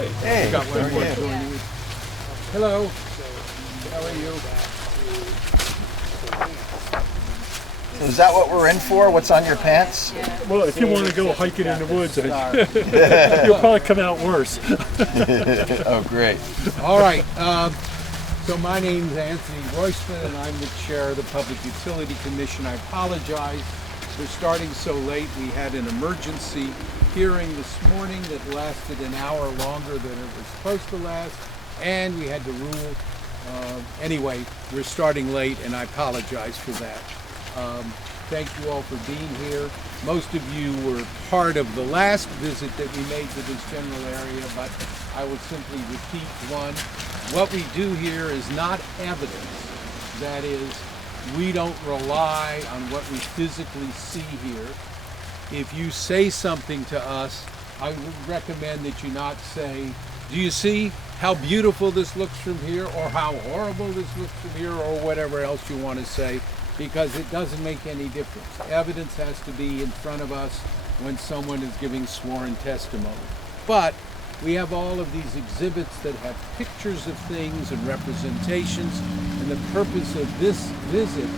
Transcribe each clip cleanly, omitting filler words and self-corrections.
Hey, Got one more how are you? joining me. Hello. How are you? So is that what we're in for? What's on your pants? Well, if you want to go hiking in the woods, you'll probably come out worse. Oh, great. All right. So my name's Anthony Roystman, and I'm the chair of the Public Utility Commission. I apologize for starting so late. We had an emergency hearing this morning that lasted an hour longer than it was supposed to last, and we had to rule. Anyway, we're starting late, and I apologize for that. Thank you all for being here. Most of you were part of the last visit that we made to this general area, but I will simply repeat one. What we do here is not evidence. That is, we don't rely on what we physically see here. If you say something to us, I would recommend that you not say, do you see how beautiful this looks from here, or how horrible this looks from here, or whatever else you want to say, because it doesn't make any difference. Evidence has to be in front of us when someone is giving sworn testimony. But we have all of these exhibits that have pictures of things and representations, and the purpose of this visit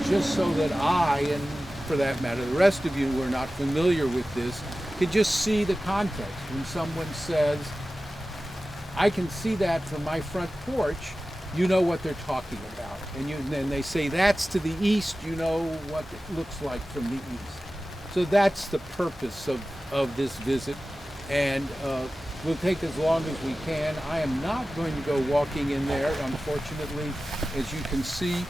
is just so that I, and for that matter, the rest of you who are not familiar with this, could just see the context. When someone says, I can see that from my front porch, you know what they're talking about. And then they say, that's to the east, you know what it looks like from the east. So that's the purpose of this visit. And we'll take as long as we can. I am not going to go walking in there, unfortunately. As you can see,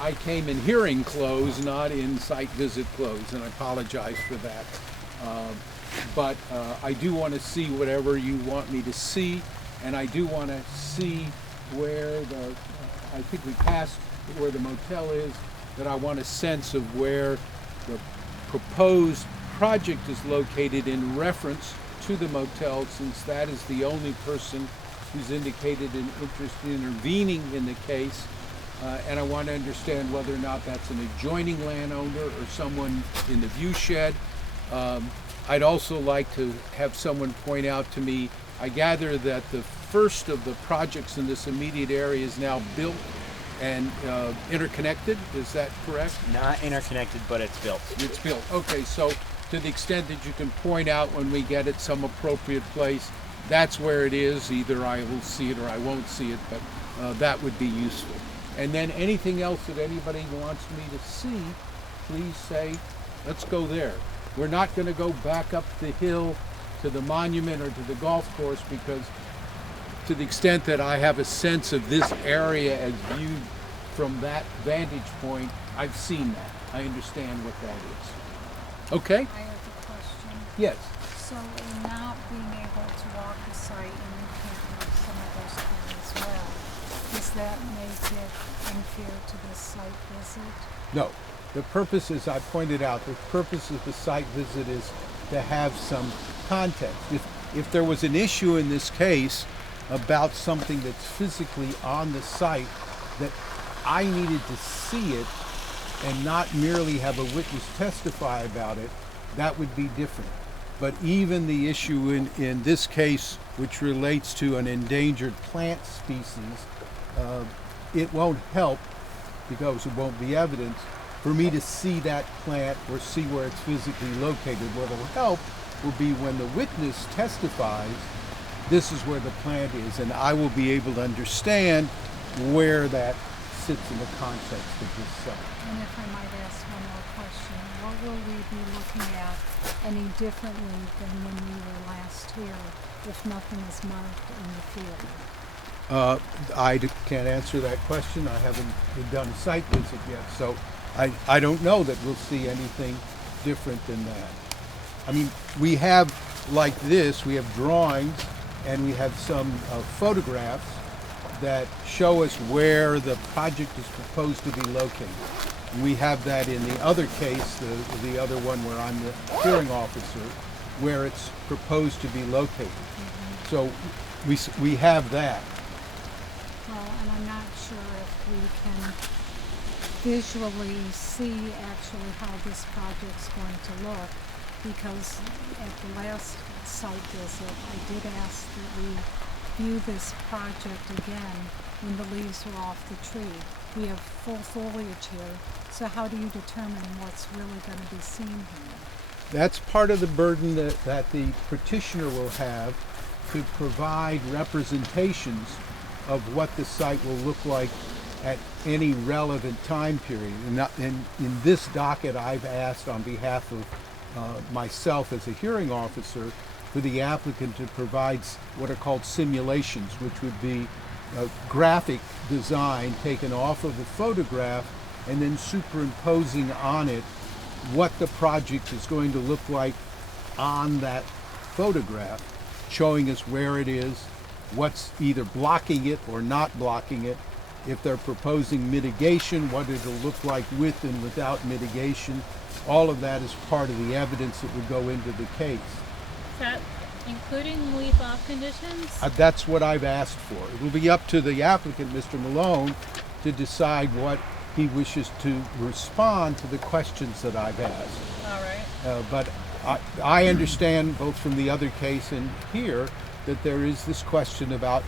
I came in hearing clothes, not in site visit clothes, and I apologize for that. But I do want to see whatever you want me to see, and I do want to see where I think we passed where the motel is, that I want a sense of where the proposed project is located in reference to the motel, since that is the only person who's indicated an interest in intervening in the case. And I want to understand whether or not that's an adjoining landowner or someone in the view shed. I'd also like to have someone point out to me, I gather that the first of the projects in this immediate area is now built and interconnected. Is that correct? Not interconnected, but it's built. It's built. Okay, so to the extent that you can point out when we get it some appropriate place, that's where it is. Either I will see it or I won't see it, but that would be useful. And then anything else that anybody wants me to see, please say, let's go there. We're not going to go back up the hill to the monument or to the golf course, because to the extent that I have a sense of this area as viewed from that vantage point, I've seen that. I understand what that is. Okay? I have a question. Yes. So in not being able to walk the site and you can't move some of those things as well, does that make it unfair to the site visit? No. The purpose, as I pointed out, the purpose of the site visit is to have some context. If there was an issue in this case about something that's physically on the site, that I needed to see it and not merely have a witness testify about it, that would be different. But even the issue in this case, which relates to an endangered plant species, it won't help, because it won't be evidence, for me to see that plant or see where it's physically located. What will help will be when the witness testifies, this is where the plant is, and I will be able to understand where that sits in the context of this site. And if I might ask one more question, what will we be looking at any differently than when we were last here, if nothing is marked in the field? I can't answer that question. I haven't done a site visit yet, so I don't know that we'll see anything different than that. I mean, we have, like this, we have drawings and we have some photographs that show us where the project is proposed to be located. We have that in the other case, the other one where I'm the hearing officer, where it's proposed to be located. Mm-hmm. So we have that. Well, and I'm not sure if we can visually see actually how this project's going to look, because at the last site visit, I did ask that we view this project again when the leaves are off the tree. We have full foliage here, so how do you determine what's really going to be seen here? That's part of the burden that the petitioner will have, to provide representations of what the site will look like at any relevant time period. And in this docket, I've asked on behalf of myself as a hearing officer for the applicant to provide what are called simulations, which would be a graphic design taken off of a photograph and then superimposing on it what the project is going to look like on that photograph, showing us where it is, what's either blocking it or not blocking it, if they're proposing mitigation, what it'll look like with and without mitigation. All of that is part of the evidence that would go into the case. Is that including leaf-off conditions? That's what I've asked for. It will be up to the applicant, Mr. Malone, to decide what he wishes to respond to the questions that I've asked. All right. But I understand both from the other case and here that there is this question about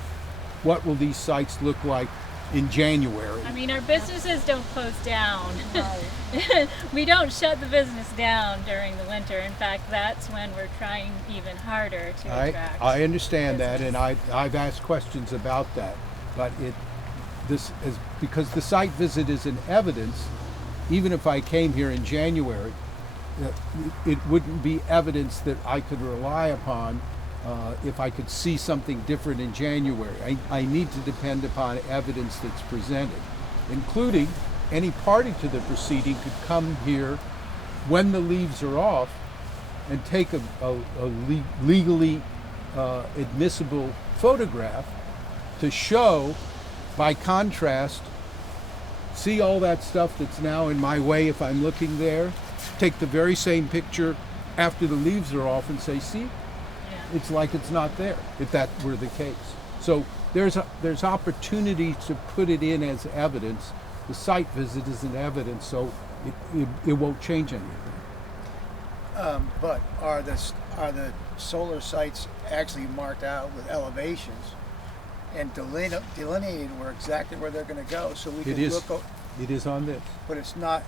what will these sites look like in January. I mean, our businesses don't close down. Right. We don't shut the business down during the winter. In fact, that's when we're trying even harder to attract. I understand that, business. and I've asked questions about that, but this is because the site visit is an evidence. Even if I came here in January, it wouldn't be evidence that I could rely upon if I could see something different in January. I need to depend upon evidence that's presented, including any party to the proceeding could come here when the leaves are off and take a legally admissible photograph to show, by contrast, see all that stuff that's now in my way if I'm looking there, take the very same picture after the leaves are off and say, see, it's like it's not there, if that were the case. So there's opportunity to put it in as evidence. The site visit is an evidence, so it won't change anything. But are the solar sites actually marked out with elevations and delineated exactly where they're going to go, so we can look? It is on this. But it's not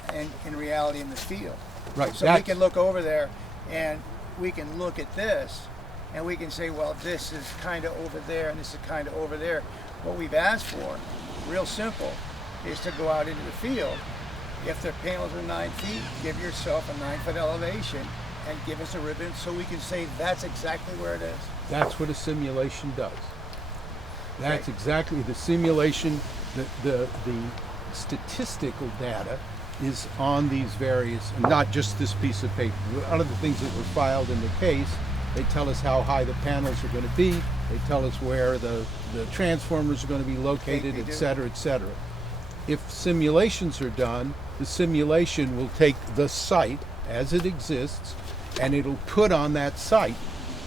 in reality in the field. Right. So we can look over there, and we can look at this, and we can say, well, this is kind of over there, and this is kind of over there. What we've asked for, real simple, is to go out into the field. If the panels are 9 feet, give yourself a 9-foot elevation and give us a ribbon so we can say that's exactly where it is. That's what a simulation does. That's Okay. exactly the simulation. The statistical data is on these various, not just this piece of paper. One of the things that were filed in the case, they tell us how high the panels are going to be. They tell us where the transformers are going to be located, They et do. cetera, et cetera. If simulations are done, the simulation will take the site as it exists, and it'll put on that site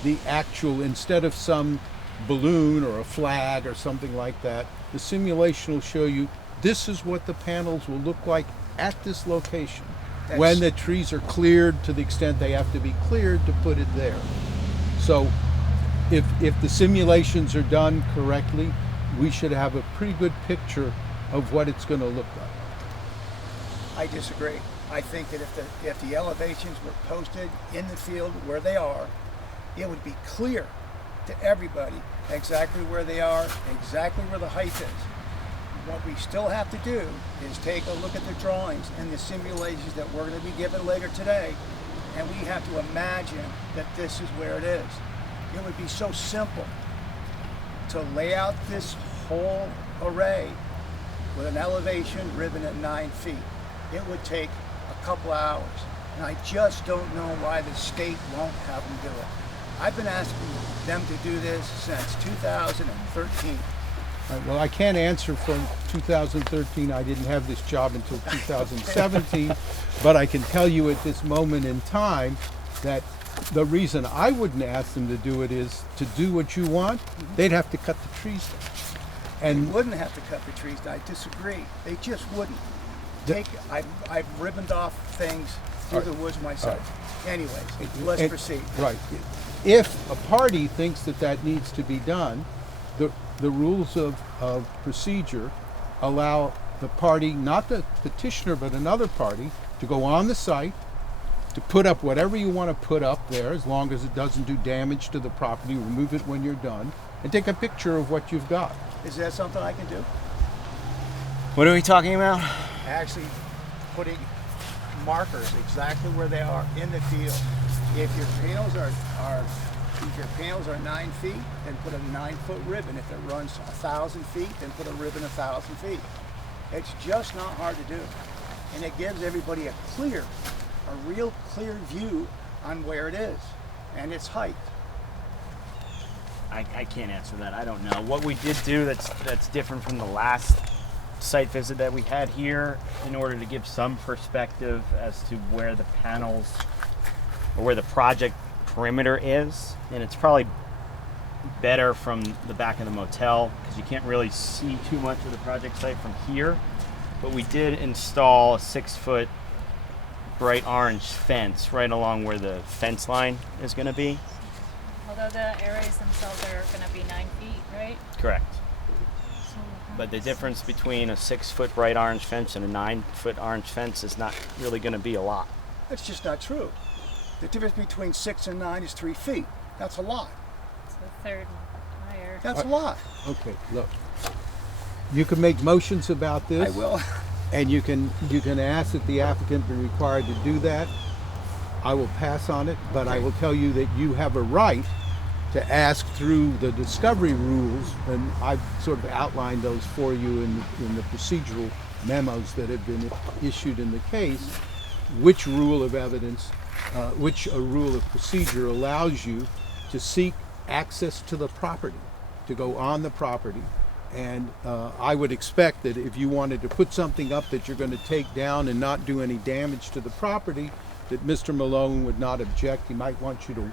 the actual, instead of some balloon or a flag or something like that, the simulation will show you this is what the panels will look like at this location when the trees are cleared to the extent they have to be cleared to put it there. So if the simulations are done correctly, we should have a pretty good picture of what it's going to look like. I disagree. I think that if the elevations were posted in the field where they are, it would be clear to everybody exactly where they are, exactly where the height is. What we still have to do is take a look at the drawings and the simulations that we're going to be given later today, and we have to imagine that this is where it is. It would be so simple to lay out this whole array with an elevation ribbon at 9 feet. It would take a couple hours, and I just don't know why the state won't have them do it. I've been asking them to do this since 2013. Well, I can't answer from 2013. I didn't have this job until 2017, but I can tell you at this moment in time that the reason I wouldn't ask them to do it is to do what you want, they'd have to cut the trees down. And And wouldn't have to cut the trees down. I disagree. They just wouldn't. I've ribboned off things through the woods myself. Anyways, let's And- proceed. Right. If a party thinks that that needs to be done, the rules of procedure allow the party, not the petitioner, but another party, to go on the site, to put up whatever you want to put up there, as long as it doesn't do damage to the property, remove it when you're done, and take a picture of what you've got. Is that something I can do? What are we talking about? Actually putting markers exactly where they are in the field. If your panels are 9 feet, then put a 9-foot ribbon. If it runs 1,000 feet, then put a ribbon 1,000 feet. It's just not hard to do. And it gives everybody a real clear view on where it is and its height. I can't answer that. I don't know. What we did do that's different from the last site visit that we had here, in order to give some perspective as to where the panels or where the project perimeter is, and it's probably better from the back of the motel because you can't really see too much of the project site from here. But we did install a 6-foot bright orange fence right along where the fence line is going to be. Although the areas themselves are going to be 9 feet, right? Correct. So But the difference between a 6-foot bright orange fence and a 9-foot orange fence is not really going to be a lot. That's just not true. The difference between 6 and 9 is 3 feet. That's a lot. It's the third and higher. That's a lot. Okay, look. You can make motions about this. I will. And you can ask that the applicant be required to do that. I will pass on it, but I will tell you that you have a right to ask through the discovery rules, and I've sort of outlined those for you in the procedural memos that have been issued in the case, which rule of evidence, which a rule of procedure allows you to seek access to the property, to go on the property. And I would expect that if you wanted to put something up that you're going to take down and not do any damage to the property, that Mr. Malone would not object. He might want you to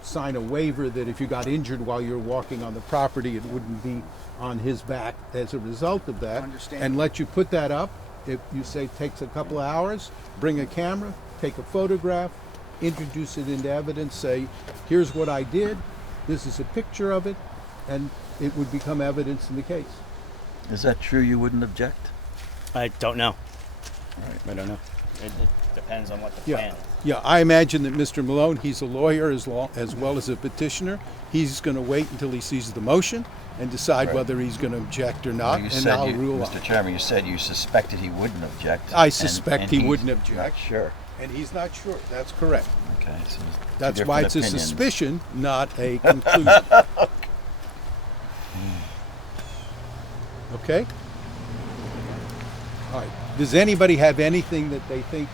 sign a waiver that if you got injured while you're walking on the property, it wouldn't be on his back as a result of that. Understand. And let you put that up. If you say it takes a couple of hours, bring a camera, take a photograph, introduce it into evidence, say, here's what I did, this is a picture of it, and it would become evidence in the case. Is that true? You wouldn't object? I don't know. Right. I don't know. It depends on what the Yeah, plan is. yeah. I imagine that Mr. Malone, he's a lawyer as well as a petitioner. He's going to wait until he sees the motion and decide Right. whether he's going to object or not, You and said I'll you- rule Mr. out. Chairman, you said you suspected he wouldn't object. I suspect and he he's wouldn't object. Not sure. And he's not sure. That's correct. Okay, so there's two That's why different it's a opinions. suspicion, not a conclusion. Okay? All right. Does anybody have anything that they think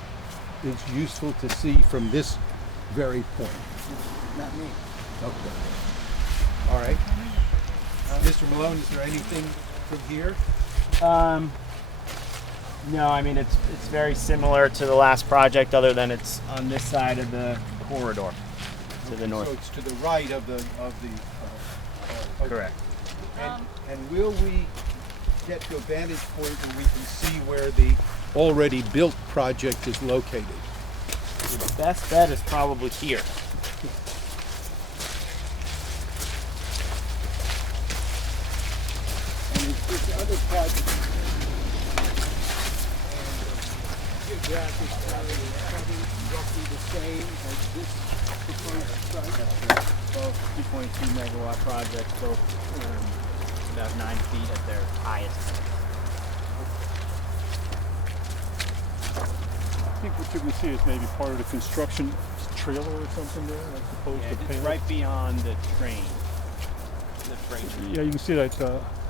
is useful to see from this very point? Not me. Okay. All right. Mr. Malone, is there anything from here? No, I mean it's very similar to the last project, other than it's on this side of the corridor to the north. So it's to the right of the. Okay. Correct. And will we get to a vantage point where we can see where the already built project is located? The best bet is probably here. And it's this other project. And geographic area is probably roughly the same as this proposed site. That's correct. Both 2.2 megawatt projects, both about 9 feet at their highest. I think what you can see is maybe part of the construction trailer or something there, as opposed Yeah, to it's panels. right beyond the train. The freight train. Yeah, you can see that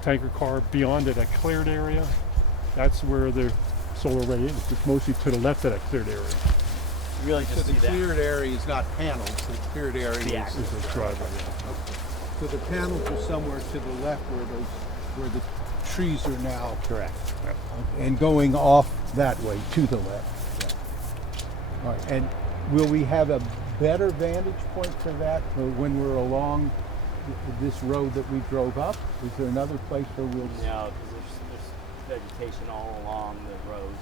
tanker car beyond it, that cleared area. That's where the solar array is. It's mostly to the left of that cleared area. You really So just the see that. cleared area is not panels, the cleared area The is. axis. Is the driveway. Okay. So the panels are somewhere to the left where the trees are now. Correct. And going off that way to the left. All right, and will we have a better vantage point for that when we're along this road that we drove up? Is there another place where we'll? No, because there's vegetation all along the road.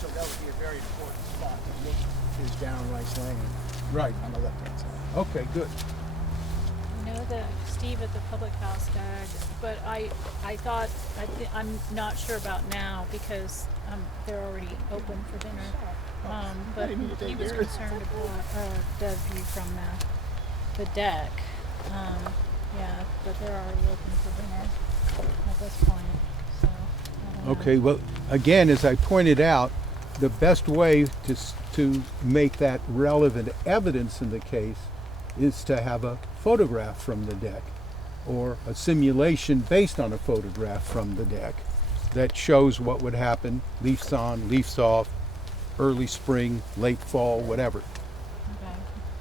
So that would be a very important spot to look, is down Rice Lane Right. on the left-hand side. Okay, good. I know that Steve at the public house died, but I'm not sure about now because they're already open for dinner. But he was concerned about the view from the deck. Yeah, but they're already open for dinner at this point. So I don't know. Okay, well, again, as I pointed out, the best way to make that relevant evidence in the case is to have a photograph from the deck or a simulation based on a photograph from the deck that shows what would happen, leaves on, leaves off, early spring, late fall, whatever. Okay.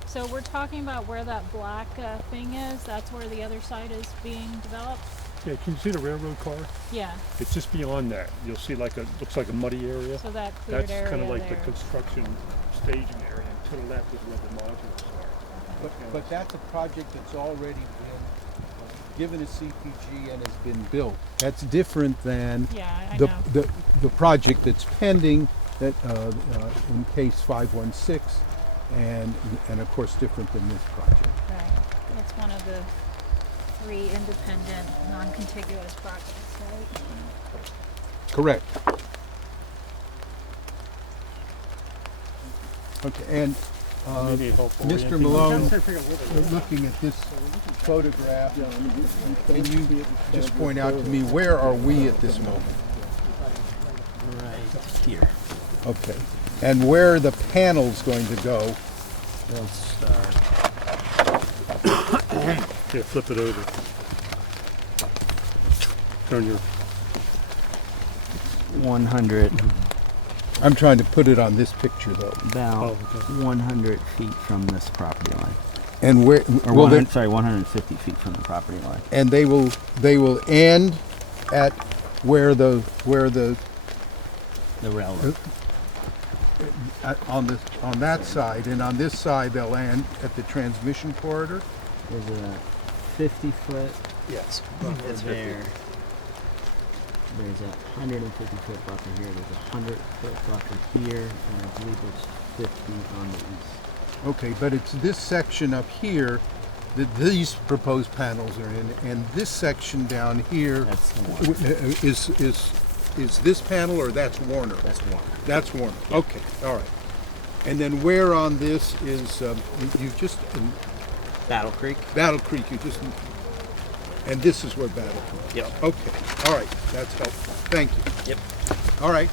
So we're talking about where that black thing is. That's where the other side is being developed. Yeah, can you see the railroad car? Yeah. It's just beyond that. You'll see looks like a muddy area. So that cleared That's area kind of like there. the construction staging area. To the left is where the modules are. But that's a project that's already been given a CPG and has been built. That's different than Yeah, I know. the project that's pending that in case 516 and of course different than this project. Right. That's one of the 3 independent, non-contiguous projects, right? Correct. Okay, and Maybe helpful Mr. orienting. Malone, looking at this photograph, can you just point out to me where are we at this moment? Right here. Okay, and where are the panels going to go? They'll start. Yeah, flip it over. Turn your 100, I'm trying to put it on this picture though. about okay. 100 feet from this property line. And where? Or will they, 150 feet from the property line. and they will end at where the The railroad. on that side, and on this side they'll end at the transmission corridor. There's a 50-foot Yes. buffer there. There's a 150-foot buffer here. There's a 100-foot buffer here, and I believe there's 50 on the east. Okay, but it's this section up here that these proposed panels are in, and this section down here That's the one. is this panel or that's Warner? That's one. That's Warner. Okay, all right. And then where on this is you just Battle Creek. Battle Creek? You just and this is where Battle Creek. Yep. Okay, all right. That's helpful. Thank you. Yep. All right.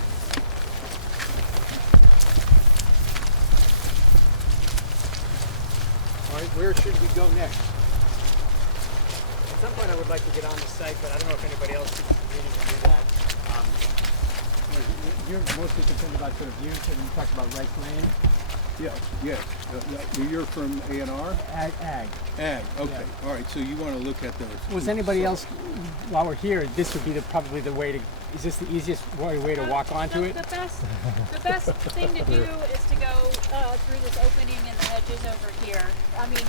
All right. Where should we go next? At some point I would like to get on the site, but I don't know if anybody else is needing to do that. You're mostly concerned about sort of views, and you talked about Rice Lane. Yes. You're from A&R? Ag. Ag. Okay. Yeah. All right. So you want to look at those. Was anybody else, while we're here, this would be probably the way to, is this the easiest way to walk onto it? The best thing to do is to go through this opening in the hedges over here. I mean,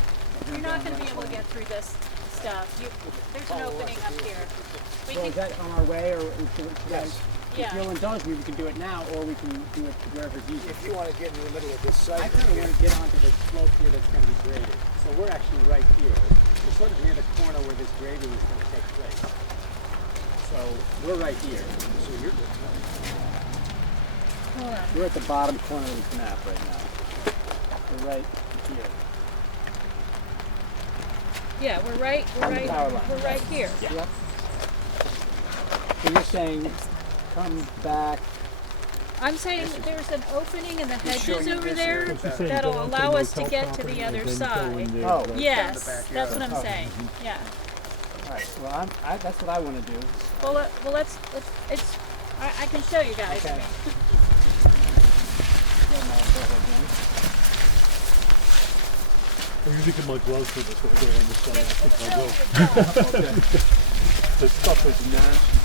you're not going to be able to get through this stuff. There's an opening up here. We So can, is that on our way, or should Yes. if you'll yeah. indulge me, we can do it now, or we can do it wherever's easiest. If you want to get in the middle of this site, I kind of want to get onto the slope here that's going to be graded. So we're actually right here. We're sort of near the corner where this grading is going to take place. So we're right here. So you're Hold on. We're at the bottom corner of this map right now. We're right here. Yeah, we're right power line. we're right here. Yep. So you're saying come back. I'm saying there's an opening in the hedges showing you over this there area. She's saying that'll go onto allow the us to motel get to property the and other then go in side. there. Oh. Yes, backyard. that's what I'm saying. Yeah. All right. Well, that's what I want to do. Well, let's it's. I can show you guys. I Okay. mean. Get my umbrella again. I usually get my gloves for this when I go on the side. I think I will. Show you guys. The stuff is nasty.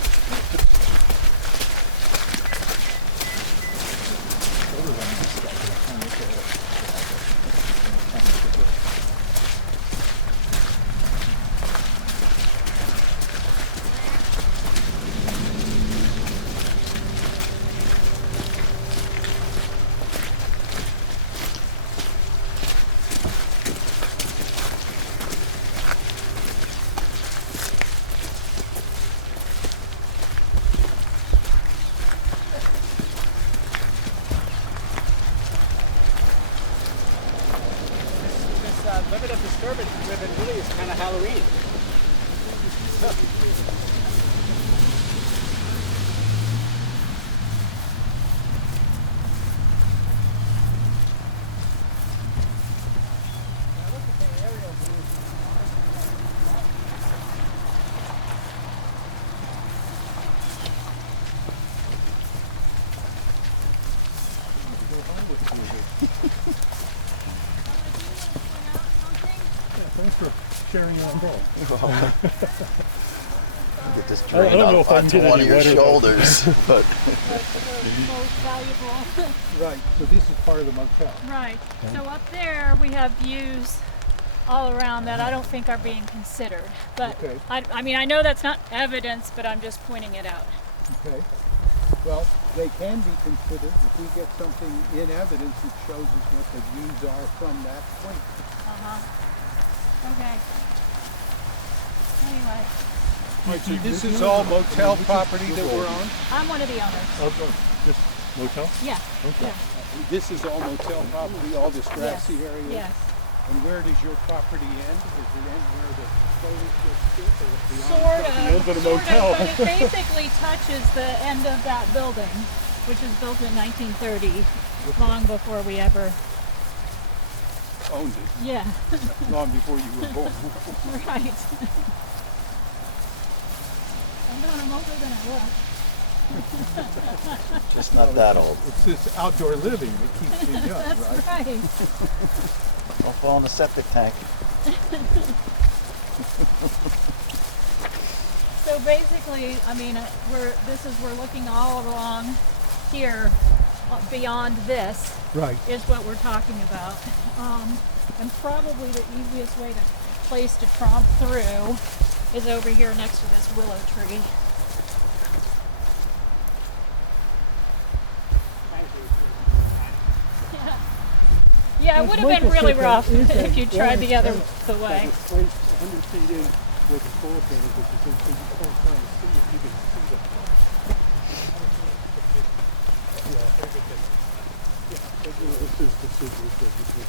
limit of disturbance ribbon really is kind of Halloween. Thanks for sharing your umbrella. Get this I drain don't know if I can onto get one any of your wetter, though. shoulders, but Most valuable. Right, so this is part of the motel. Right. So up there we have views all around that I don't think are being considered. But Okay. I mean, I know that's not evidence, but I'm just pointing it out. Okay. Well, they can be considered if we get something in evidence that shows us what the views are from that point. Okay. Anyway, All right, so this is all motel property that we're on? I'm one of the owners. Just motel? Yeah. Okay. Yeah. This is all motel property, all this grassy Yes. area? Yes. And where does your property end? Does it end where the foliage gets built or beyond? Sort of. end of the motel. But it basically touches the end of that building, which was built in 1930, long before we ever. Owned it, Yeah. long before you were born. Right. I'm doing them older than I was. just not that old. It's this outdoor living that keeps you young, That's right? right. Don't fall in the septic tank. So basically, I mean, we're looking all along here, beyond this Right. is what we're talking about, and probably the easiest place to tromp through is over here next to this willow tree. Yeah, it would have been really rough if you tried the other the way. It's placed 100 feet in where the solar panels, which is in, so you can't kind of see if you can see the. This is the scissors.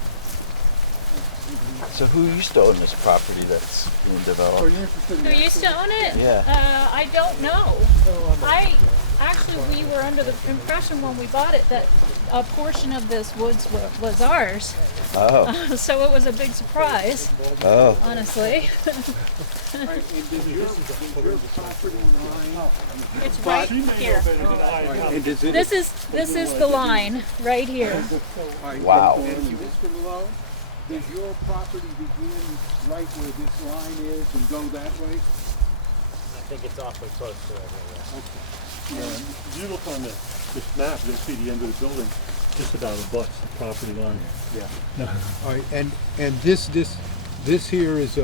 So who used to own this property that's being So developed? you're interested in Who used to own it? Yeah. I don't know. We were under the impression when we bought it that a portion of this woods was ours. Oh, So it was a big surprise, oh. honestly. Right, and does your property line, It's right here. and does it? This is the line right here. All right, Wow. And Mr. Malone, does your property begin right where this line is and go that way? I think it's awfully close to it. If you look on this map, you'll see the end of the building just about abuts the property line. Yeah. All right, and this here is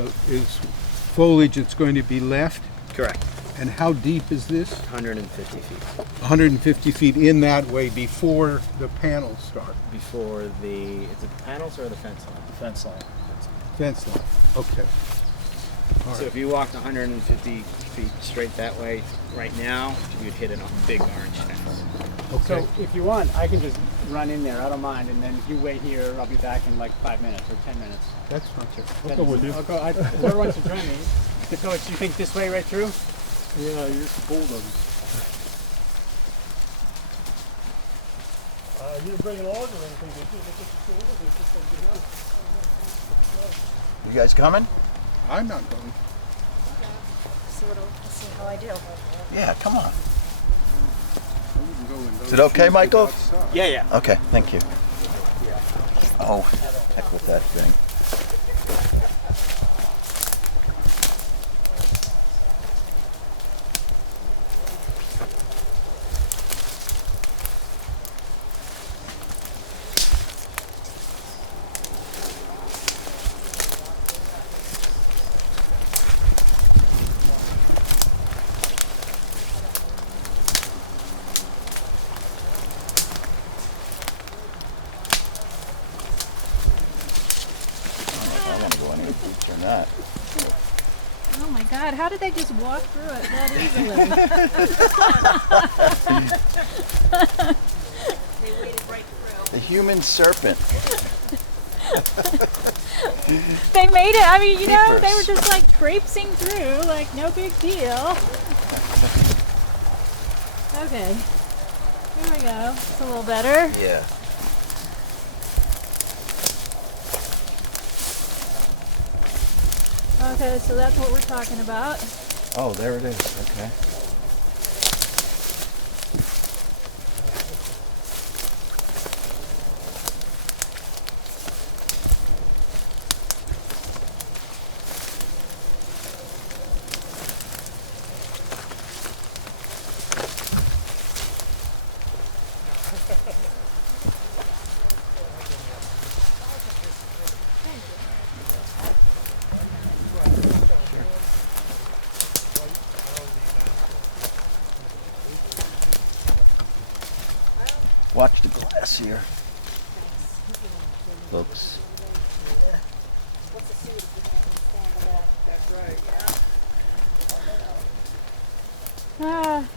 foliage that's going to be left, Correct. and how deep is this? 150 feet 150 feet in that way before the panels start, before is it the panels or the fence line? Fence line. fence line, okay. All So right. if you walked 150 feet straight that way right now, you'd hit a big orange fence. Okay. So if you want, I can just run in there. I don't mind, and then if you wait here, I'll be back in like 5 minutes or 10 minutes. That's fine. I'll go with you. I'll go. Whoever wants to join me. So you think this way right through? Yeah, you're full of them. You didn't bring an log or anything, did you? Look at the shoulders, it's just gonna get out. You guys coming? I'm not going. See how I do. Yeah, come on. I wouldn't go in those Is it okay, shoes Michael? without socks. Yeah. Okay, thank you. Oh, heck with that thing. I don't want to go any deeper than that. Oh my God! How did they just walk through it that easily? They waded right through. The human serpent. They made it. I mean, you know, they were Keepers. just like traipsing through, like no big deal. Okay. Here we go. It's a little better. Yeah. Okay, so that's what we're talking about. Oh, there it is. Okay. Watch the glass here, folks.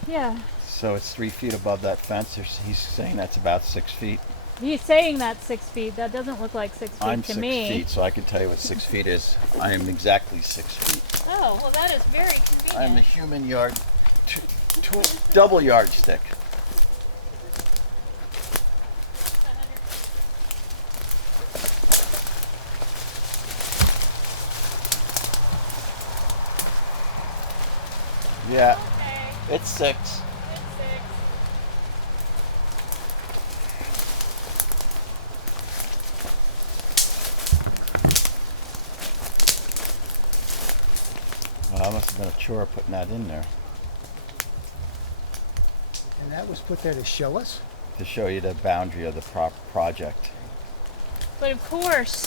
Yeah. So it's 3 feet above that fence. He's saying that's about 6 feet. He's saying that's 6 feet. That doesn't look like 6 feet I'm to 6 me. feet, so I can tell you what 6 feet is. I am exactly 6 feet. Oh, well, that is very convenient. I'm a human double yardstick. Yeah, Okay, it's 6. it's 6. Well, that must have been a chore putting that in there And that was put there to show us? to show you the boundary of the project. But of course,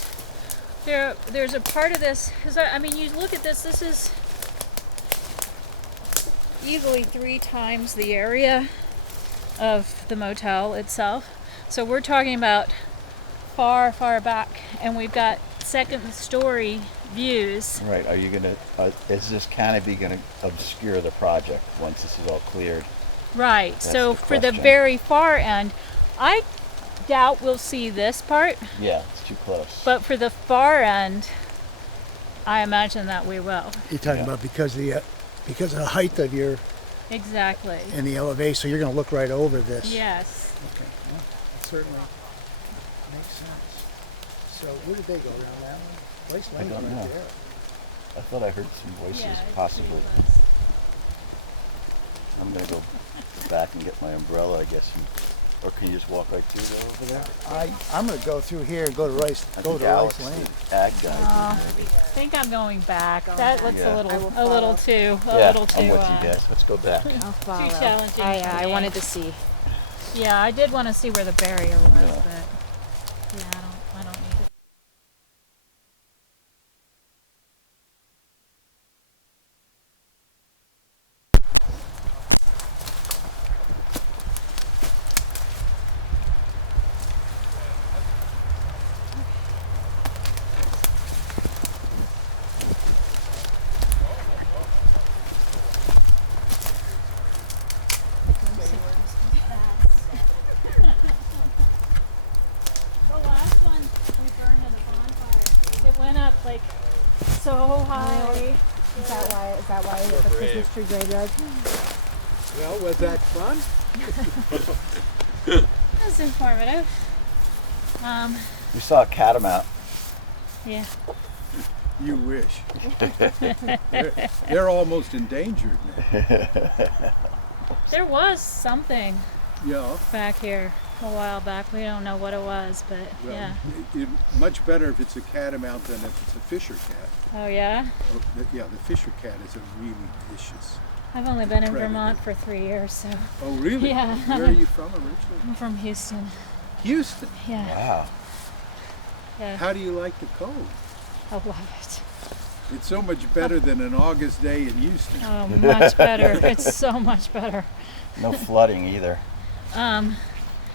there's a part of this, because I mean, you look at this, this is easily 3 times the area of the motel itself. So we're talking about far, far back, and we've got second story views. Right, are you gonna, is this canopy gonna obscure the project once this is all cleared? Right, That's so the for the question. very far end, I doubt we'll see this part, Yeah, it's too close. but for the far end, I imagine that we will. You're talking Yeah. about because of the height of your Exactly. and the elevation, so you're going to look right over this. Yes. Okay. Well, that certainly makes sense. So where did they go around that one? Waste I Lane's don't right know. there. I thought I heard some voices, Yeah, it's possibly. pretty close. I'm gonna go back and get my umbrella, I guess. Or can you just walk right through there over there? I'm going to go through here and go to Rice I Rice think Alex, Lane. the ag guy. I think I'm going back. That looks Yeah. a little too, Yeah, little too, I'm with you guys. Let's go back. I'll follow. too challenging. I for me. wanted to see. Yeah, I did want to see where the barrier was, Yeah. but yeah, I don't need it. The last one we burned at a bonfire, it went up like so high. Is that why it's a Christmas tree graveyard? Well, was that fun? It was informative. We saw a catamount. Yeah. You wish. They're almost endangered now. There was something Yeah. back here a while back. We don't know what it was, but Well, yeah. much better if it's a catamount than if it's a fisher cat. Oh yeah? Oh, yeah, the fisher cat is a really vicious. I've only been in Predator. Vermont for 3 years, so Oh, really? Yeah. Where are you from originally? I'm from Houston. Houston. Yeah. Wow. Yeah. How do you like the cold? I love it. It's so much better than an August day in Houston. Oh, much better. It's so much better. No flooding either. Um,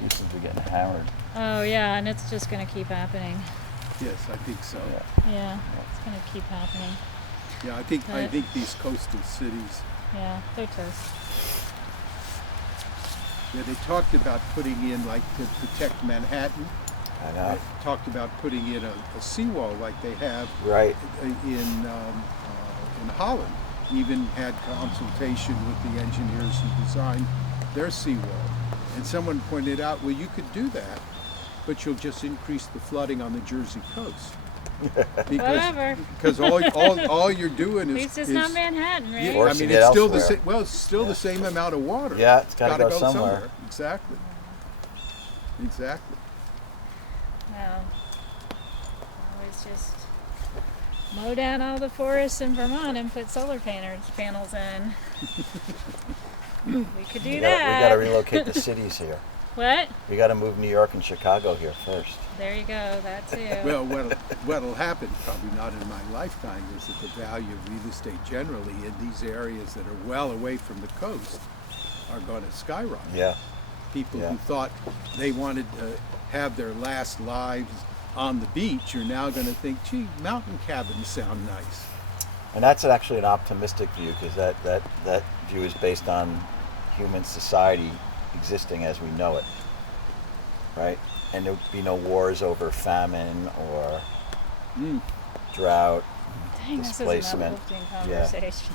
Houston's been getting hammered. oh yeah, and it's just gonna keep happening. Yes, I think so. Yeah. Yeah, it's gonna keep happening. Yeah, I think But- these coastal cities. Yeah, they're toast. Yeah, they talked about putting in like to protect Manhattan. I know. talked about putting in a seawall like they have Right. in Holland. Even had consultation with the engineers who designed their seawall. And someone pointed out, well, you could do that, but you'll just increase the flooding on the Jersey coast. Whatever. Because all you're doing At is least it's not Manhattan, right? yeah, I Forcing mean, it it's still the elsewhere. same. Well, it's still the same amount of water. Yeah, it's gotta gotta go somewhere. Exactly. Exactly. Well, always just mow down all the forests in Vermont and put solar panels in. We could do We that. gotta relocate the cities here. What? We gotta move New York and Chicago here first. There you go. That too. Well, what'll happen, probably not in my lifetime, is that the value of real estate generally in these areas that are well away from the coast are going to skyrocket. Yeah. People Yeah. who thought they wanted to have their last lives on the beach are now going to think, gee, mountain cabins sound nice. And that's actually an optimistic view, because that view is based on human society existing as we know it, right? And there would be no wars over famine or drought, Dang, this is an displacement. uplifting Yeah. conversation.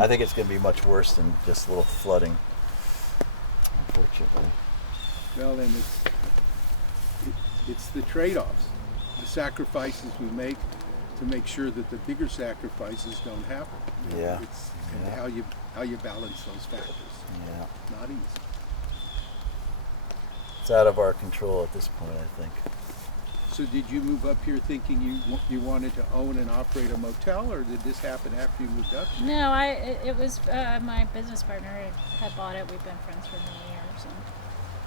I think it's going to be much worse than just a little flooding, unfortunately. Well, and it's the trade-offs, the sacrifices we make to make sure that the bigger sacrifices don't happen. Yeah. It's and Yeah. how you balance those factors. Yeah. Not easy. It's out of our control at this point, I think. So did you move up here thinking you wanted to own and operate a motel, or did this happen after you moved up? No, it was my business partner had bought it. We've been friends for many years, and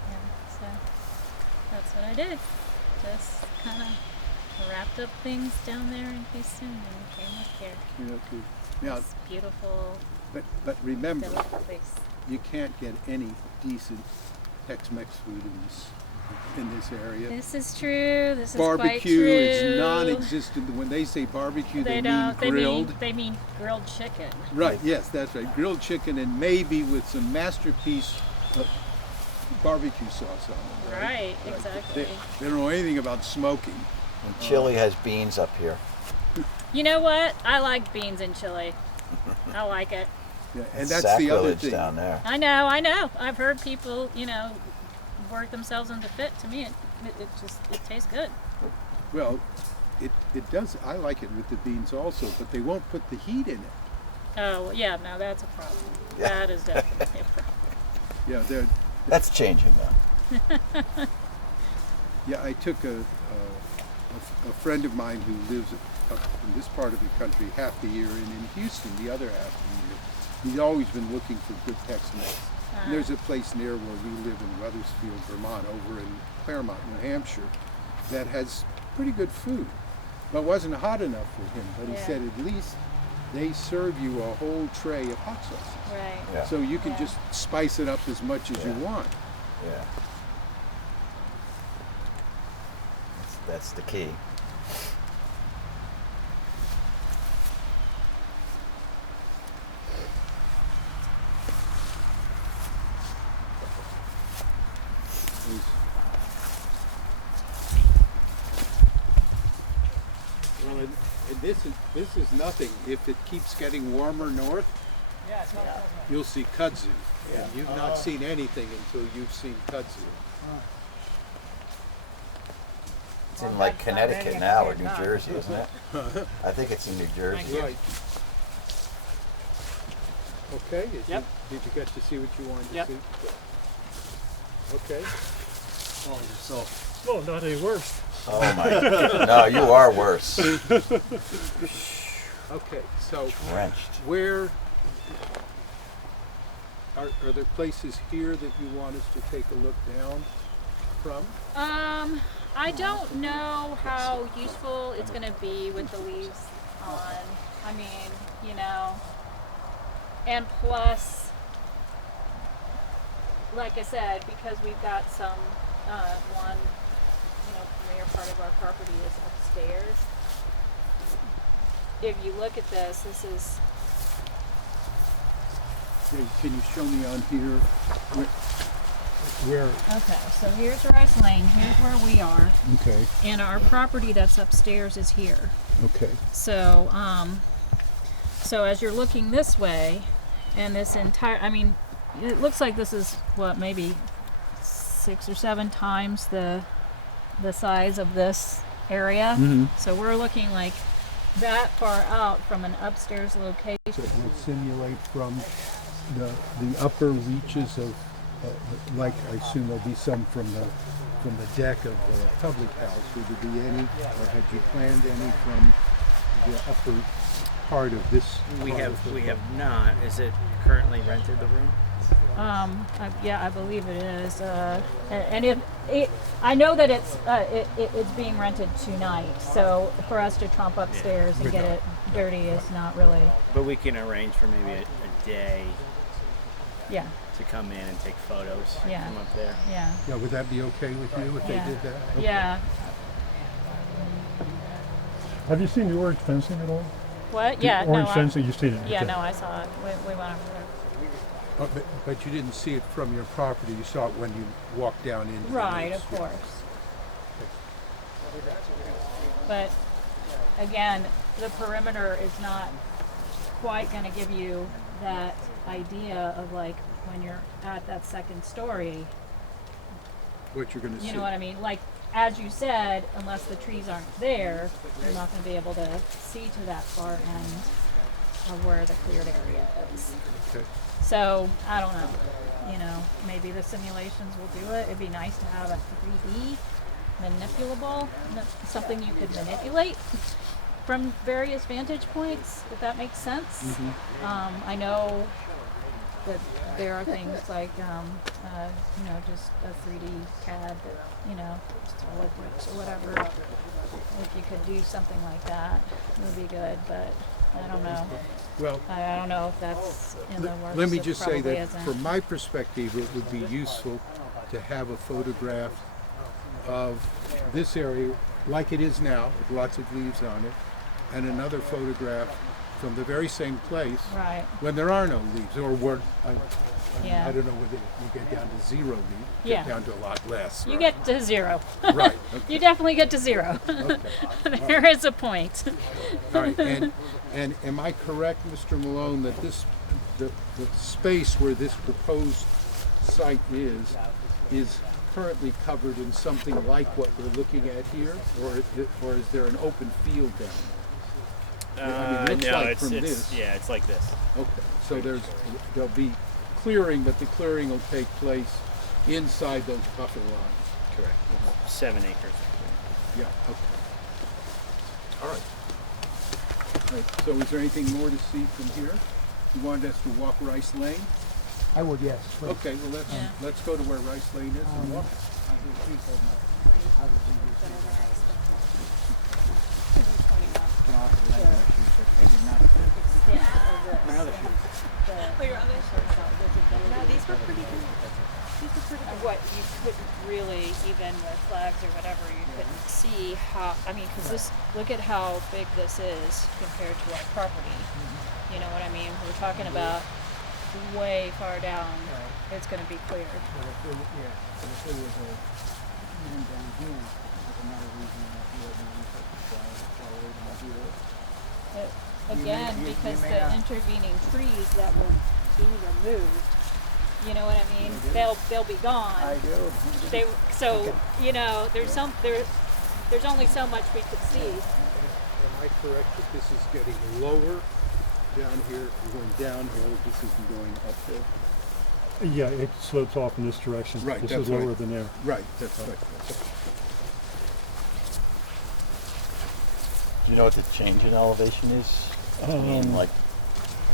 yeah, so that's what I did. Just kind of wrapped up things down there in Houston and came up here. You know, now, It's beautiful, but remember, delightful place. you can't get any decent Tex-Mex food in this area. This is true. This is Barbecue quite true. is non-existent. When they say barbecue, they mean don't. grilled. They mean grilled chicken. Right, yes, that's right. Grilled chicken and maybe with some masterpiece barbecue sauce on it. Right, exactly. They don't know anything about smoking. And Chile has beans up here. You know what? I like beans and chili. I like it. Yeah, and that's the other Sacrilege thing. down there. I know. I've heard people, work themselves into fit. To me, it tastes good. Well, it does. I like it with the beans also, but they won't put the heat in it. Oh, yeah, no, that's a problem. Yeah. That is definitely a problem. Yeah, they're. That's changing though. Yeah, I took a friend of mine who lives up in this part of the country half the year, and in Houston the other half of the year. He's always been looking for good Tex-Mex. And there's a place near where we live in Wethersfield, Vermont, over in Claremont, New Hampshire, that has pretty good food. But it wasn't hot enough for him. But he Yeah. said at least they serve you a whole tray of hot sauces. Right. Yeah. So you can Yeah. just spice it up as much as you Yeah. want. Yeah. That's the key. Well, and this is nothing. If it keeps getting warmer north, you'll see kudzu. And you've not seen anything until you've seen kudzu. It's in like Connecticut now or New Jersey, isn't it? I think it's in New Jersey. Right. Okay. Yep. Did you get to see what you wanted to Yep. see? Okay. Well, not any worse. Oh my God. No, you are worse. Okay. So Drenched. where are there places here that you want us to take a look down from? I don't know how useful it's going to be with the leaves on. I mean, and plus, like I said, because we've got some one, premier part of our property is upstairs. If you look at this is Hey, can you show me on here? where, Okay, so here's Rice Lane, here's where we are, okay, and our property that's upstairs is here. okay. So, so as you're looking this way, and this entire, I mean, it looks like this is what, maybe 6 or 7 times the size of this area. So we're looking like that far out from an upstairs location. So it will simulate from the upper reaches of, like I assume there'll be some from the deck of the public house. Would there be any, or had you planned any from the upper part of this? We part have of the- we have not. Is it currently rented, the room? Yeah, I believe it is. And I know that it's being rented tonight. So for us to tromp upstairs and get it dirty is not really. But we can arrange for maybe a day Yeah, to come in and take photos Yeah. from up there. yeah, Yeah, would that be okay with you if Yeah. they did that? Okay. yeah. Have you seen the orange fencing at all? What? The Yeah, no. orange fencing, you've seen it? Yeah, okay. no, I saw it. We went over there. But you didn't see it from your property, you saw it when you walked down into the Right, woods. of course. But again, the perimeter is not quite going to give you that idea of like when you're at that second story. What you're gonna see. You know what I mean? Like as you said, unless the trees aren't there, you're not going to be able to see to that far end of where the cleared area is. Okay. So I don't know. You know, maybe the simulations will do it. It'd be nice to have a 3D manipulable, something you could manipulate from various vantage points, if that makes sense. I know that there are things like, you know, just a 3D CAD that, you know, solid bricks or whatever. If you could do something like that, it would be good, but I don't know. Well, I don't know if that's in the works. let me It just say probably that isn't. from my perspective, it would be useful to have a photograph of this area like it is now, with lots of leaves on it, and another photograph from the very same place Right. when there are no leaves, or where, Yeah. I don't know whether you get down to 0 leaves, Yeah. get down to a lot less. You right? get to 0. Right, You definitely get to 0. Okay. There is a point. All right, and am I correct, Mr. Malone, that the space where this proposed site is currently covered in something like what we're looking at here, or is there an open field down there? I mean, it looks like from this. Yeah, it's like this. Okay, so there'll be clearing, but the clearing will take place inside those buffer lines. Correct. 7 acres. Yeah, okay. All right. All right, so is there anything more to see from here? You wanted us to walk Rice Lane? I would, yes. please. Okay, well, Yeah. let's go to where Rice Lane is and walk. What you couldn't really, even with flags or whatever, you couldn't see how, I mean, because this, look at how big this is compared to our property. You know what I mean? We're talking about way far down, it's going to be cleared. Again, because the intervening trees that will be removed, you know what I mean? They'll be gone. I do. So you know, there's only so much we could see. Am I correct that this is getting lower down here, we're going downhill, this isn't going uphill? Yeah, it slopes off in this direction. Right, This that's is lower right. than there. Right, that's right. Do you know what the change in elevation is? I mean, like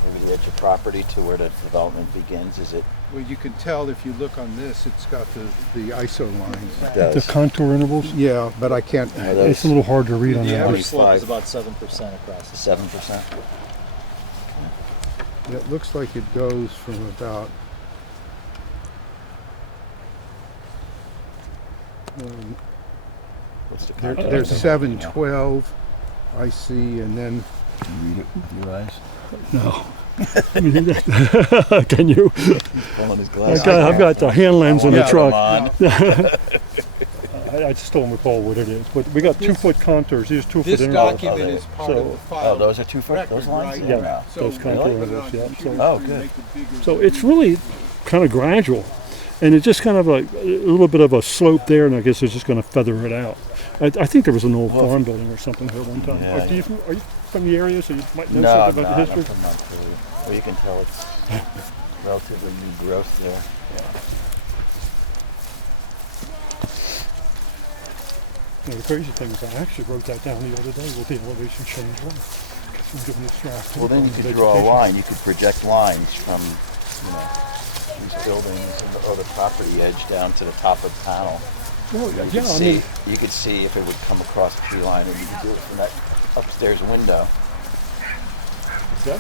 maybe the edge of property to where the development begins. Is it? Well, you can tell if you look on this, it's got the ISO lines. It The does. contour intervals, Yeah, but I can't. Are those it's a little hard to read on The that. average one. slope is about 7% across. 7%. It looks like it goes from about What's the there, contour? there's You know. 712 I see, and then Can you read it with your eyes? no, I mean, can you? Pulling his glasses I've got the hand lens in the Yeah. truck. On. I just don't recall what it is, but we got 2-foot contours. These 2-foot This intervals. document is part of the file. Oh, those are 2 foot. record, Those lines. right? Yeah, No. So those we contour put it intervals, on yeah. computer Oh, and good. make it bigger. So it's really kind of gradual, and it's just kind of like a little bit of a slope there, and I guess it's just going to feather it out. I think there was an old farm building or something here one time. Yeah, Are you from the area, so you might know No, something no, about the I'm history? from Montpelier. Well, you can tell it's relatively new growth there. Yeah. You know, the crazy thing is I actually wrote that down the other day with the elevation change one. Because I'm doing this draft. Well, then you could draw a line. You could project lines from, these buildings or the property edge down to the top of the panel. Well, You yeah, could I see, mean, you could see if it would come across the tree line, or you could do it from that upstairs window. yeah.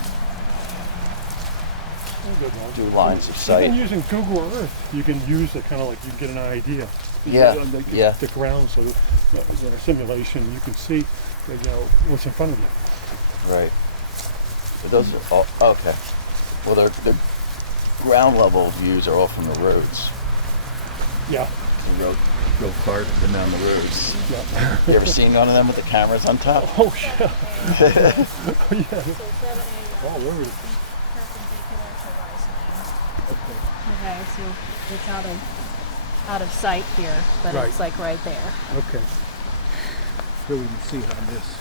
Oh, good one. Do lines of Even sight. using Google Earth, you can use it kind of like you get an idea. Yeah, yeah. The ground, so in a simulation, you can see what's in front of you. Right. But those are all okay. Well, the ground level views are all from the roads. Yeah. You go far down the roads. Yeah. You ever seen one of them with the cameras on top? Oh, yeah. Oh, yeah. So 7A Oh, where is it? perpendicular to Rice Okay. Okay, so it's out of sight here, but Right. it's like right there. Okay. So we can see it on this.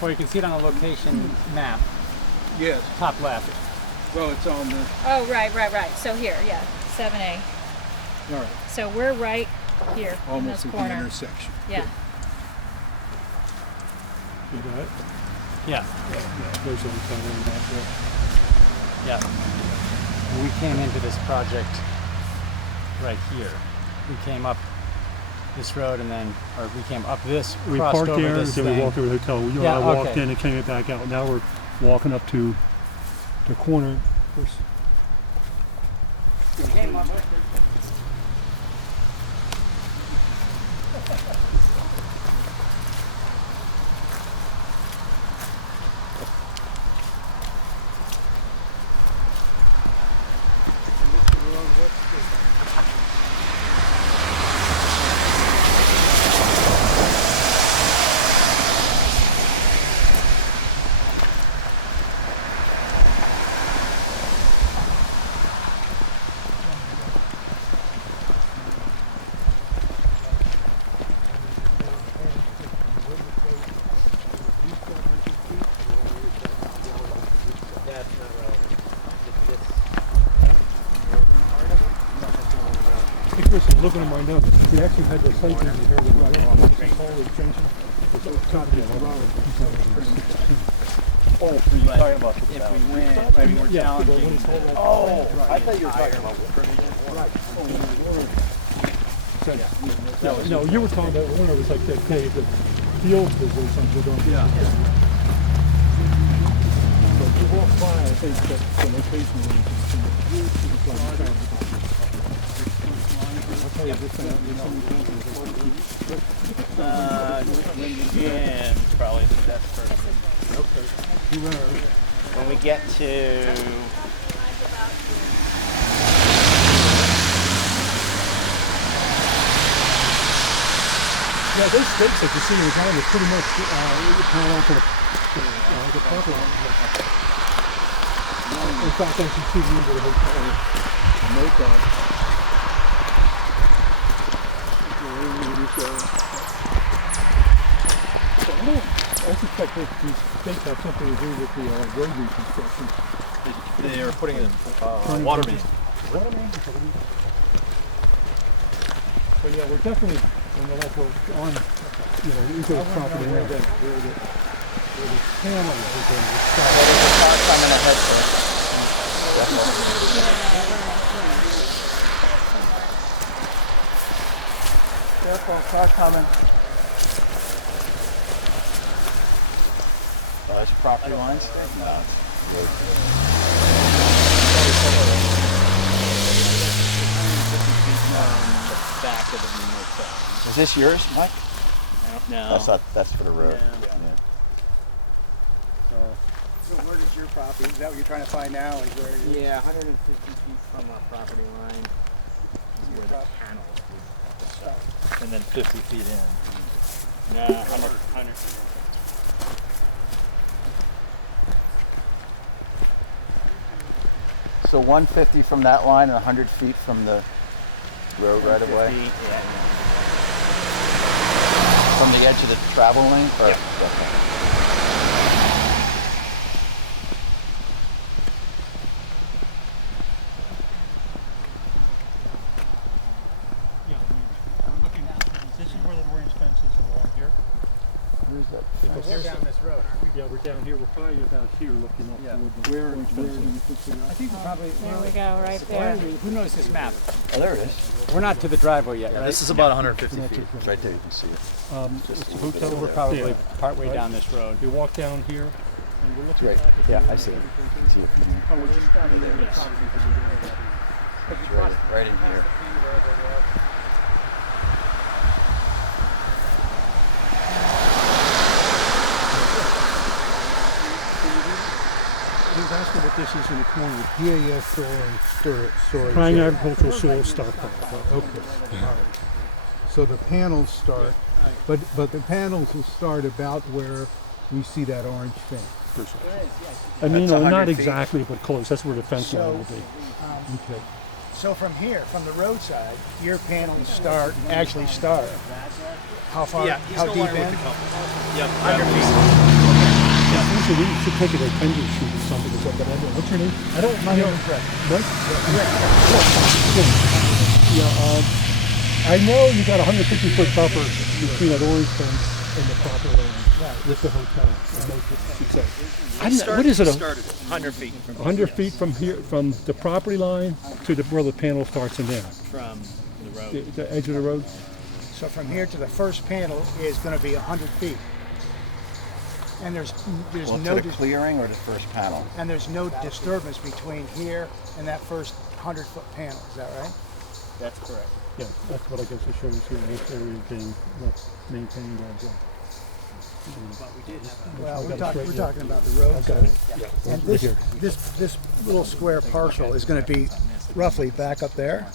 Or you can see it on the location map, Yes. top left. Well, it's on the. Oh, right. So here, yeah, 7A. All right. So we're right here in Almost this at the corner. intersection. Yeah. You got it? Yeah, Yeah, there's a kind of map there. yeah. We came into this project right here. We came up this road and then, or we came up this, We crossed parked over there, this then thing. we walked over to the hotel. You Yeah, and I walked okay. in and came back out. Now we're walking up to the corner. First. That's not relevant. Hey, Chris, I'm looking at my notes. We actually had the site visit here with Hall extension. Oh, you're talking about the If we win, I mean, we're challenging. Oh, I thought you were talking about No, you were talking about one. It was like that day, the field visit or something. Yeah. So if you walk by, I think that the location I'll tell you this thing. Jen's probably the best person. Okay. When we get to Yeah, those stakes that you see in the ground are pretty much parallel to the property line. In fact, I can see the end of the hotel. I suspect that these stakes have something to do with the road reconstruction. They were putting in water main. Water main? So yeah, we're definitely on the left, we're on, Eco's property where the panels are going to start. There's a car coming ahead there. Careful, car coming. There's property lines? No. back of the motel. Is this yours, Mike? No. That's not. That's for the road. No. Yeah. So where does your property. Is that what you're trying to find now? Is where you're Yeah, 150 feet from our property line is where the panels would. And then 50 feet in. No, 100 feet. So 150 from that line and 100 feet from the road right away? 50, yeah. From the edge of the travel lane? Or, Yeah. okay. Yeah, I'm looking. This is where the orange fence is along here. Where's that? Because we're down this road, aren't we? Yeah, we're down here. We're probably about here looking up toward the Where orange do fence. you think we are? I think we're probably. There we go, right there. Who knows this map? Oh, there it is. We're not to the driveway yet, Yeah, right? this is about 150 feet. It's right there, you can see it. It's a So hotel. we're probably Yeah. partway Right. down this road. You walk down here, and we're looking Right. back at Yeah, the I see it. You can see it from here. Oh, we're just down there. It's right in here. He's asking what this is in the corner, GAS soil and storage. Prime area. agricultural soil stockpile. Okay, all right. So the panels start, but the panels will start about where we see that orange fence. I mean, That's no, not 100 feet. exactly, but close. That's where the fence line will be. Okay. So from here, from the roadside, your panels actually start. How far? Yeah, he's how no deep longer with in? the company. Yep. Usually we should take a tender shoot or something. Or something. What's your name? I don't My name is Rick. What? Yeah, I know you got a 150-foot buffer between that orange fence and the property line with the hotel. What is it? Started 100 feet 100 feet from here, from the property line to where the panel starts and ends. from the road. The edge of the road. So from here to the first panel is going to be 100 feet. And there's Well, no to the clearing or the first panel? and there's no disturbance between here and that first 100-foot panel. Is that right? That's correct. Yeah, that's what I guess it shows here. This area is being maintained as well. Well, we're got it straight talking here. about the road side. Yeah. And Right here. this little square parcel is going to be roughly back up there.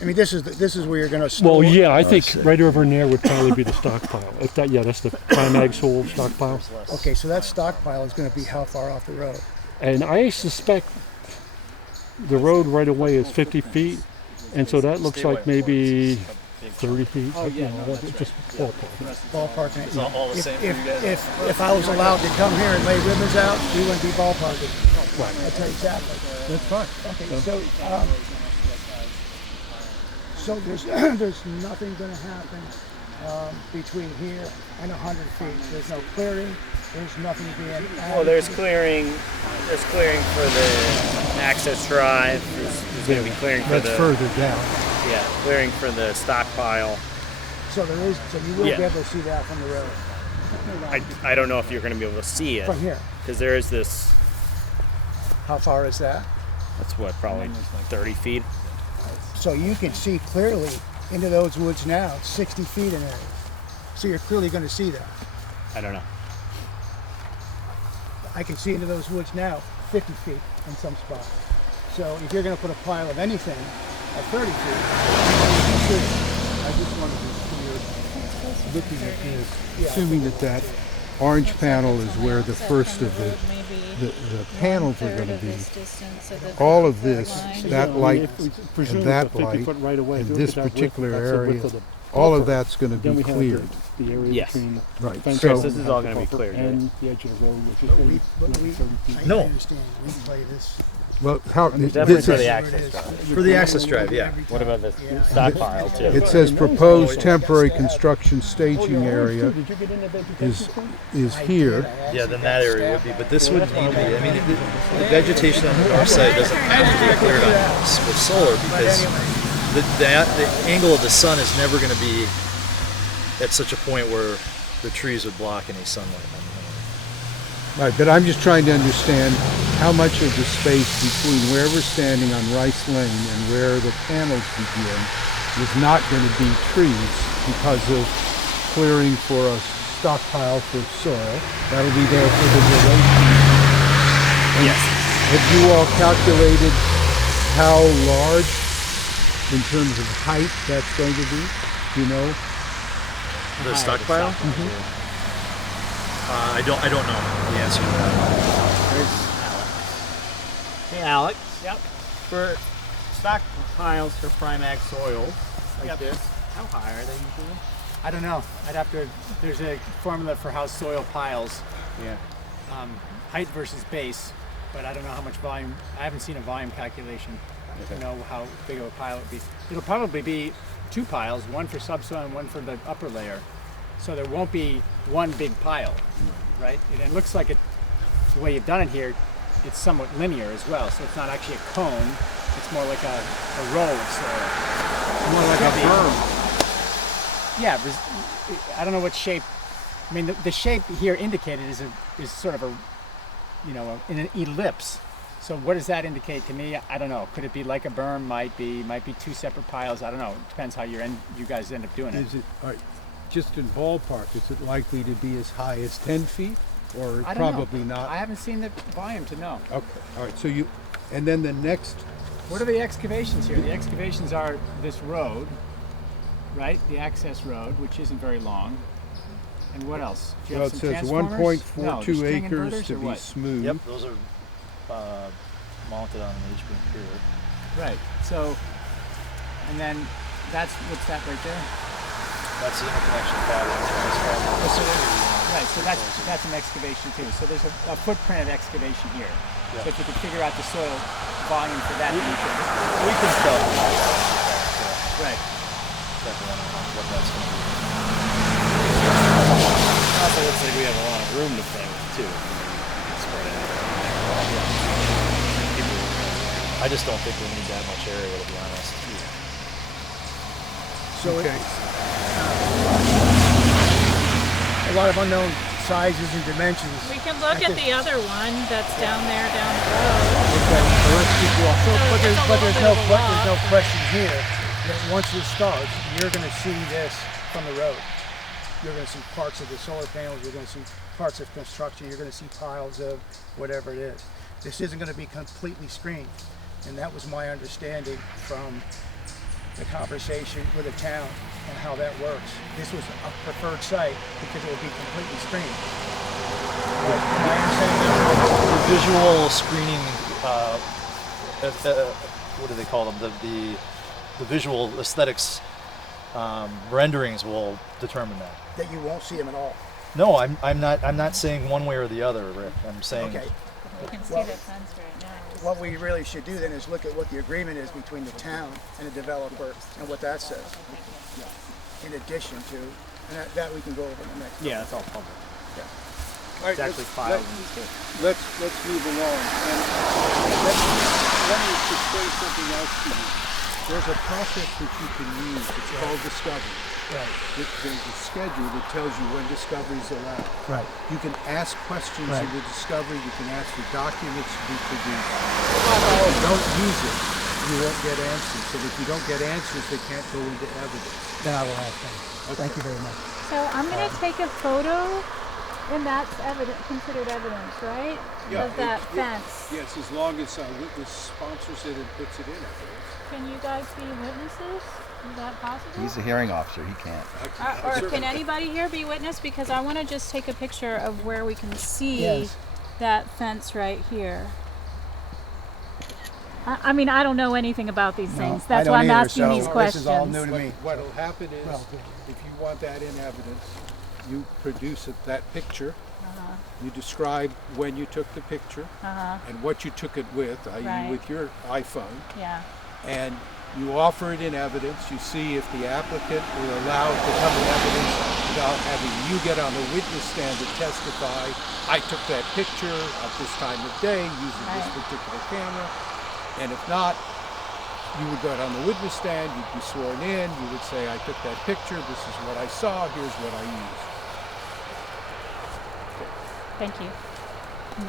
I mean, this is where you're going to store. Well, yeah, I think right over in there would probably be the stockpile. If that, yeah, that's the prime ag soil stockpile. Okay, so that stockpile is going to be how far off the road? And I suspect the road right away is 50 feet, and so that looks like maybe 30 feet. Oh, you know, just ballpark. Ballparking. It's all the same for you guys. If I was allowed to come here and lay ribbons out, we wouldn't be ballparking. Right. I'll tell you exactly. That's fine. Okay, so there's there's nothing going to happen between here and 100 feet. There's no clearing. There's nothing being added. Well, there's clearing for the access drive. There's going to be clearing for That's the further down. clearing for the stockpile. So there is. So you will Yeah. be able to see that from the road. I don't know if you're going to be able to see it From here. because there is this. How far is that? That's what, probably 30 feet. So you can see clearly into those woods now. It's 60 feet in area. So you're clearly going to see that. I don't know. I can see into those woods now, 50 feet in some spots. So if you're going to put a pile of anything at 30 feet, you should. I just wanted to be clear, looking at this, assuming that orange panel is where the first of the panels are going to be. All of this, that light Presume and that it's a 50 light foot right away. and Look this at that width, particular that's the width area, of the all of buffer. that's going to Then be we have cleared. the area Yes. between Right. fence So- and This is all gonna be buffer cleared, and the edge of the road, which is But maybe we 30 feet. I No. understand. We play this. Well, how, Definitely this for is, the access drive. For the access drive, yeah. What about the stockpile too? it says proposed temporary construction staging area Did you get into vegetation is soon? is here. Yeah, then that area would be, but this would need to be, I mean, the vegetation on the north side doesn't have to be cleared with solar because the angle of the sun is never going to be at such a point where the trees would block any sunlight on the north. Right, but I'm just trying to understand how much of the space between where we're standing on Rice Lane and where the panels begin is not going to be trees because of clearing for a stockpile for soil. That'll be there for the duration. Yes. Have you all calculated how large, in terms of height, that's going to be? Do you know? The stockpile? I don't know the answer to that. There's Alex. Hey, Alex. Yep. For stockpiles for Primax soils like this, how high are they usually? I don't know. There's a formula for how soil piles, Yeah. height versus base, but I don't know how much volume. I haven't seen a volume calculation to know how big of a pile it would be. It'll probably be 2 piles, one for subsoil and one for the upper layer. So there won't be one big pile, right? And it looks like the way you've done it here, it's somewhat linear as well. So it's not actually a cone. It's more like a roll of soil. More like a berm. Yeah, I don't know what shape. I mean, the shape here indicated is sort of in an ellipse. So what does that indicate to me? I don't know. Could it be like a berm? Might be 2 separate piles. I don't know. It depends how you guys end up doing it. Is it, all right, just in ballpark, is it likely to be as high as 10 feet? Or I don't probably know. not? I haven't seen the volume to know. Okay, all right, so and then the next, What are the excavations here? The excavations are this road, right? The access road, which isn't very long. And what else? Do you well, have it some says transformers? 1.42 string acres inverters to or be what? smooth. Yep, those are mounted on an HP pier. Right. So, and then what's that right there? That's the interconnection pattern. Right, so that's an excavation too. So there's a footprint of excavation here. Yeah. So if you could figure out the soil volume for that region. We can tell. Right. Exactly what that's going to be. Also looks like we have a lot of room to play with too. Spread it out. I just don't think we need that much area, to be honest. So Okay. a lot of unknown sizes and dimensions. We can look at the other one that's down there down the road. Okay, so let's keep walking. So But it's a there's little no bit of a there's no walk. question here that once this starts, you're going to see this from the road. You're going to see parts of the solar panels. You're going to see parts of construction. You're going to see piles of whatever it is. This isn't going to be completely screened, and that was my understanding from the conversation with the town and how that works. This was a preferred site because it would be completely screened. But am I understanding that? The visual screening, what do they call them? The visual aesthetics renderings will determine that. That you won't see them at all. No, I'm not saying one way or the other, Rick. I'm saying Okay. You can see Well, the fence right now. What we really should do then is look at what the agreement is between the town and the developer and what that says. In addition to, and that we can go over in the next. Yeah, that's all public. All right, It's actually filed in the state. let's move along. And let me explain something else to you. There's a process that you can use. It's called discovery. Right. There's a schedule that tells you when discovery is allowed. Right. You can ask questions Right. in the discovery. You can ask for documents to be produced. If you don't use it, you won't get answers. And if you don't get answers, they can't go into evidence. Then I will ask them. Thank you very much. So I'm gonna take a photo, and that's considered evidence, right? Of that fence. Yes, as long as a witness sponsors it and puts it in evidence. Can you guys be witnesses? Is that possible? He's a hearing officer. He can't. Or can anybody here be witness? Because I want to just take a picture of where we can see Yes. that fence right here. I mean, I don't know anything about these things. I That's don't why I'm either, asking so these this questions. is all new to me. What'll happen is, Well, if you want that in evidence, you produce that picture. Uh-huh. You describe when you took the picture Uh-huh. and what you took it with, i.e. Right. with your iPhone, Yeah. and you offer it in evidence. You see if the applicant will allow it to come in evidence without having you get on the witness stand to testify. I took that picture at this time of day using this Right. particular camera, and if not, you would go on the witness stand, you'd be sworn in, you would say, I took that picture, this is what I saw, here's what I used. Thank you.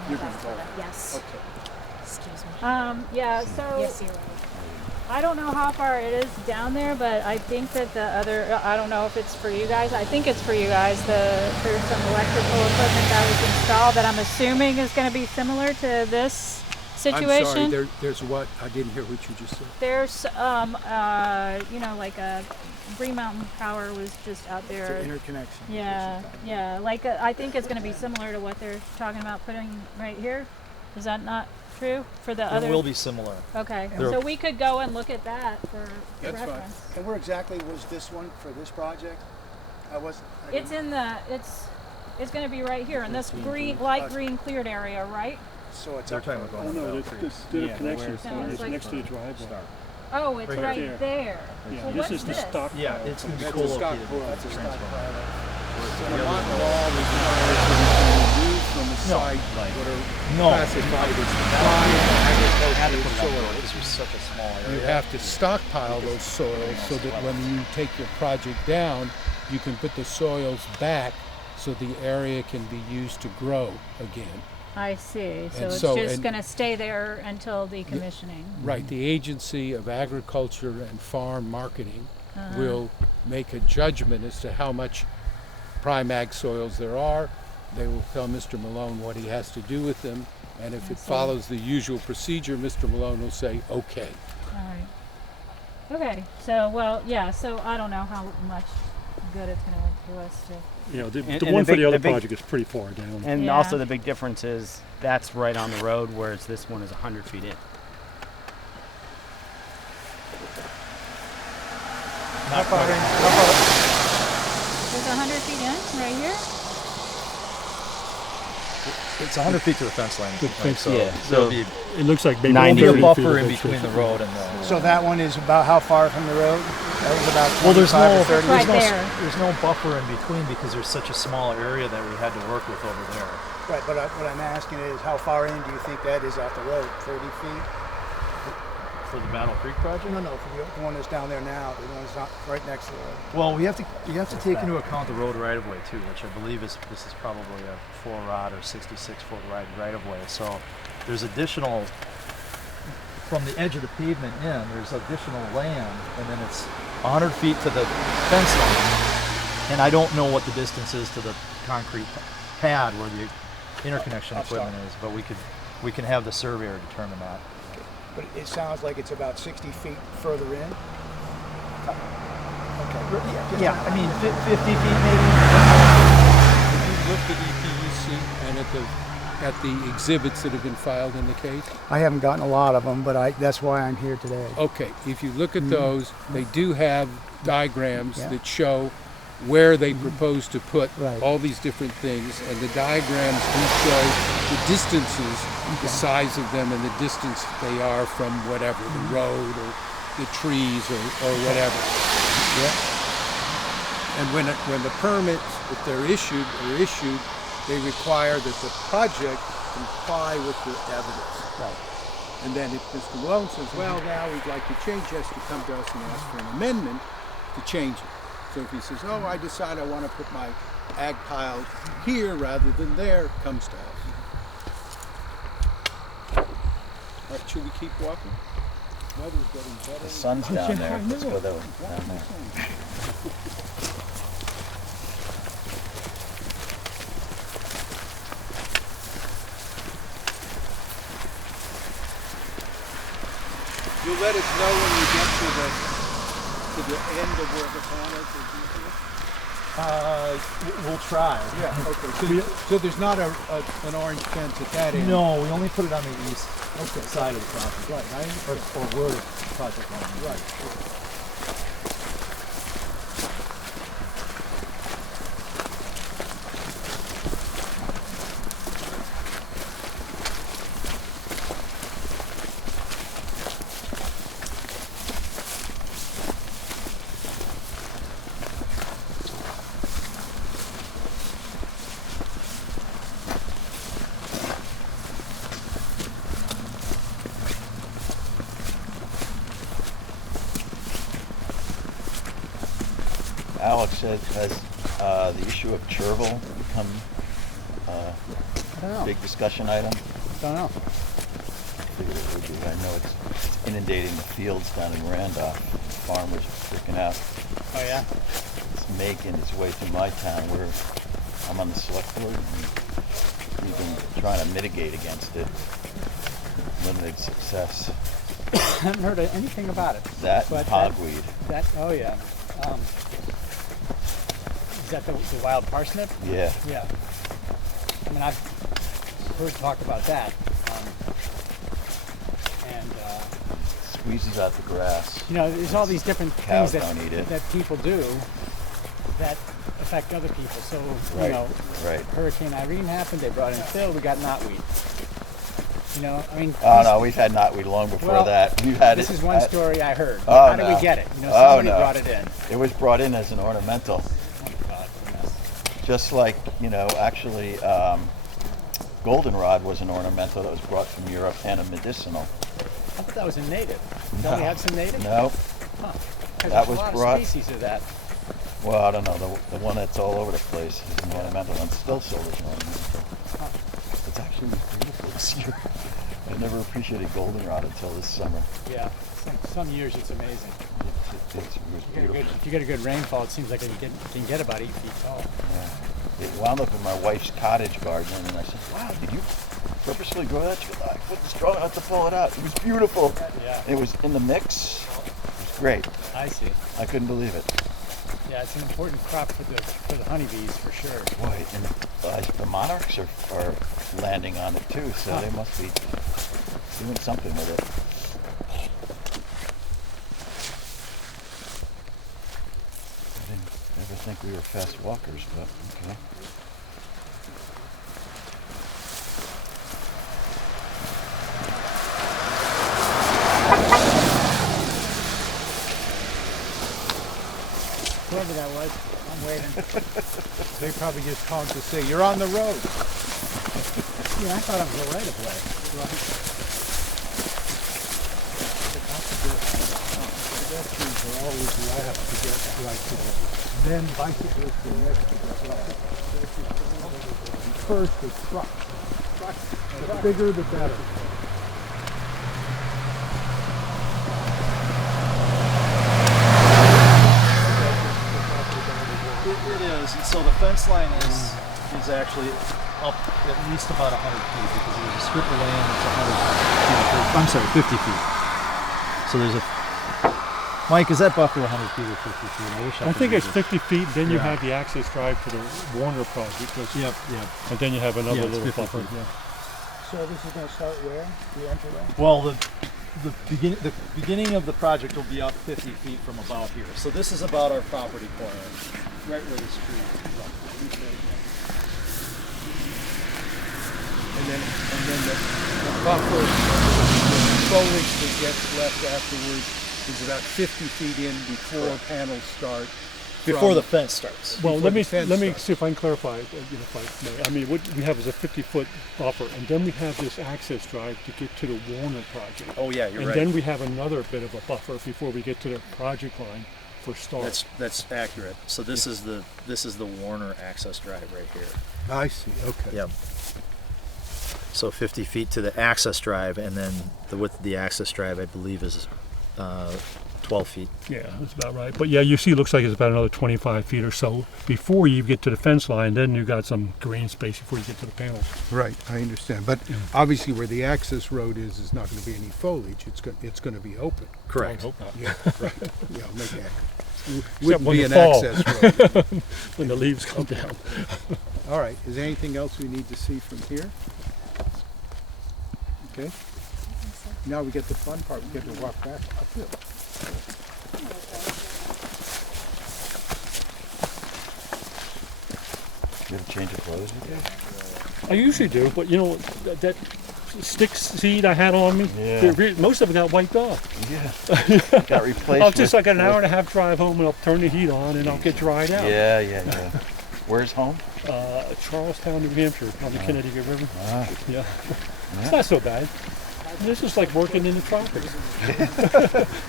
You're going to go. Yes. Okay. Excuse me. Yeah. So Yes, you're right. I don't know how far it is down there, but I think that the other, I don't know if it's for you guys. I think it's for you guys. There's some electrical equipment that was installed that I'm assuming is going to be similar to this situation. I'm sorry, there's what? I didn't hear what you just said. There's, like a Green Mountain Power was just out there. It's an interconnection. Yeah. Like I think it's going to be similar to what they're talking about putting right here. Is that not true for the other? It will be similar. Okay, There- so we could go and look at that for That's fine. reference. And where exactly was this one for this project? I It's didn't- in the it's going to be right here in this green light green cleared area, right? So it's They're up talking there. about Oh going no, up there's Battle the Yeah, connection where- is No, it's like- next to the driveway. Oh, it's Right right, here. there. Yeah, So this what's is the this? stock. Yeah, it's going to be That's a stock co-located. pile. That's a stock pile. So the lot law requires that it be removed from the No, site like- what are No. classified as Had to prime put it agricultural on soils. this was such a small area. You have to stockpile those soils so that when you take your project down, you can put the soils back so the area can be used to grow again. I see. So And it's so- just and- going to stay there until decommissioning. Right, the Agency of Agriculture and Farm Marketing Uh-huh. will make a judgment as to how much prime ag soils there are. They will tell Mr. Malone what he has to do with them, and if it see. follows the usual procedure, Mr. Malone will say, okay. All right. Okay. So so I don't know how much good it's going to do us to. You know, the And one the for big- the other the big- project is pretty far down. And Yeah. also the big difference is that's right on the road, whereas this one is 100 feet in. Not quite. There's 100 feet in right here. It's 100 feet to the fence line. The fence, so yeah. there'll be It looks like maybe 90 a 30 feet buffer of in between the vegetation. road and the. So that one is about how far from the road? That was about 25 Well, there's no, or 30? Right there's no, there. there's no buffer in between because there's such a small area that we had to work with over there. Right, but what I'm asking is how far in do you think that is off the road? 30 feet? For the Battle Creek project? No, for the one that's down there now, the one that's not right next to the road. Well, you have to take into account the road right of way too, which I believe this is probably a 4-rod or 66-foot right of way. So there's additional from the edge of the pavement in. There's additional land, and then it's 100 feet to the fence line. And I don't know what the distance is to the concrete pad where the interconnection equipment is, but we can have the surveyor determine that. But it sounds like it's about 60 feet further in. Okay. Yeah, I mean 50 feet maybe. Have you looked at EPUC and at the exhibits that have been filed in the case? I haven't gotten a lot of them, but that's why I'm here today. Okay, if you look at those, they do have diagrams Yeah. that show where they propose to put Right. all these different things, and the diagrams do show the distances, the size of them, and the distance they are from whatever, the road or the trees or whatever. Yeah. And when the permits, if they're issued, they require that the project comply with the evidence. Right. And then if Mr. Malone says, well, now we'd like to change, he has to come to us and ask for an amendment to change it. So if he says, oh, I decide I want to put my ag pile here rather than there, comes to us. All right, should we keep walking? Weather's getting better. The sun's down there. Let's go down there. You'll let us know when you get to the end of where the panels are usually? We'll try. Yeah, okay. So there's not an orange fence at that end? No, we only put it on the east Okay. side of the property. Right, I understand. Or where the project line is. Right. Alex, has the issue of Chervil become a big discussion item? Don't know. figured it would be. I know it's inundating the fields down in Randolph. Farmers are freaking out. Oh yeah. It's making its way through my town where I'm on the select board. And we've been trying to mitigate against it. Limited success. I haven't heard anything about it. That and But hogweed. That oh yeah. Is that the wild parsnip? Yeah. Yeah. I mean, I've heard talk about that. And Squeezes out the grass. you know, there's all these different Cows things don't eat it. that people do that affect other people. So Right, you know, right. Hurricane Irene happened. They brought in Phil. We got knotweed. You know, I mean. Oh no, we've had knotweed long before Well, that. We've had this it. is one story I heard. Oh, How did no. we get it? You know, Oh, somebody no. brought it in. It was brought in as an ornamental. Oh God, what a mess. Just like, actually, goldenrod was an ornamental that was brought from Europe and a medicinal. I thought that was a native. No. Don't we have some native? No. Huh. 'Cause That there's was a lot brought- of species of that. Well, I don't know. The one that's all over the place is an ornamental and still sold as an ornamental. Huh. It's actually beautiful this year. I never appreciated goldenrod until this summer. Yeah. Some years it's amazing. It was beautiful. If you get a good rainfall, it seems like you can get about 8 feet tall. Yeah. It wound up in my wife's cottage garden, and I said, "Wow, did you purposely grow that?" She goes, "I wasn't strong enough to pull it out. It was beautiful." Yeah. It was in the mix. It was great. I see. I couldn't believe it. Yeah, it's an important crop for the honeybees for sure. Boy, and the monarchs are landing on it too, so they must be doing something with it. I didn't ever think we were fast walkers, but okay. Whoever that was, I'm waiting. They probably just called to say, "You're on the road." Yeah, I thought it was a right of way. Pedestrians are always last to get right to the, then bicyclists are next to the truck. And first the truck. The bigger the better. It is, and so the fence line is actually up at least about 100 feet because there's a strip of land that's 100 feet. I'm sorry, 50 feet. So there's a. Mike, is that buffer 100 feet or 50 feet? I wish I I could think read it's it. 50 feet, then you Yeah. have the access drive to the Warner project. Yep. And then you have another Yeah, it's little 50 buffer. feet. Yeah. So this is going to start where? The entryway? Well, the beginning of the project will be up 50 feet from about here. So this is about our property corner, right where the street is. And then the buffer, the foliage that gets left afterwards is about 50 feet in before panels start. Before from- the fence starts. Well, Before let me the fence let me starts. see if I can clarify. If I may. I mean, what we have is a 50-foot buffer, and then we have this access drive to get to the Warner project. Oh yeah, you're And right. then we have another bit of a buffer before we get to the project line for start. That's accurate. So this is the Warner access drive right here. I see, okay. Yep. So 50 feet to the access drive, and then the width of the access drive, I believe, is 12 feet. Yeah, that's about right. But yeah, you see, it looks like it's about another 25 feet or so before you get to the fence line. Then you got some green space before you get to the panels. Right, I understand. But obviously where the access road is not going to be any foliage. It's going to be open. I hope not. Yeah, right. Yeah, make that. Except Wouldn't when be they an fall. access road. When the leaves come down. All right, is there anything else we need to see from here? Okay. Now we get the fun part. We get to walk back uphill. You have a change of clothes with you? I usually do, but you know, that stick seed I had on me, Yeah. most of it got wiped off. Yeah. Got replaced. I'll just with- like an hour and a half drive home and I'll turn the heat on and I'll get dried out. Yeah. Where's home? Charlestown, New Hampshire, on the Connecticut River. Ah. Yeah. It's not so bad. This is like working in the tropics.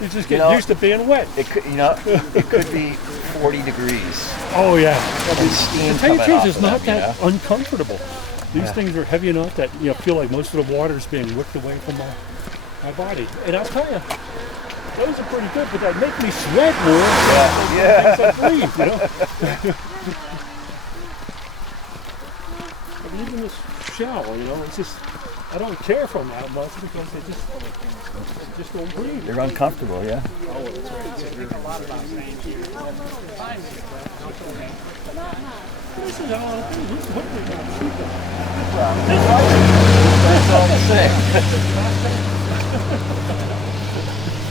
You just get used to being wet. It could, it could be 40 degrees. Oh yeah. And steam To tell you coming the truth, off it's of not them, that uncomfortable. These Yeah. things are heavy enough that feel like most of the water is being whipped away from my body. And I'll tell you, those are pretty good, but they make me sweat more. Yeah. Things I breathe, you know. I mean, even this shower, you know, it's just, I don't care for them that much because they just don't breathe. They're uncomfortable, yeah. This is all what we got. That's all the same.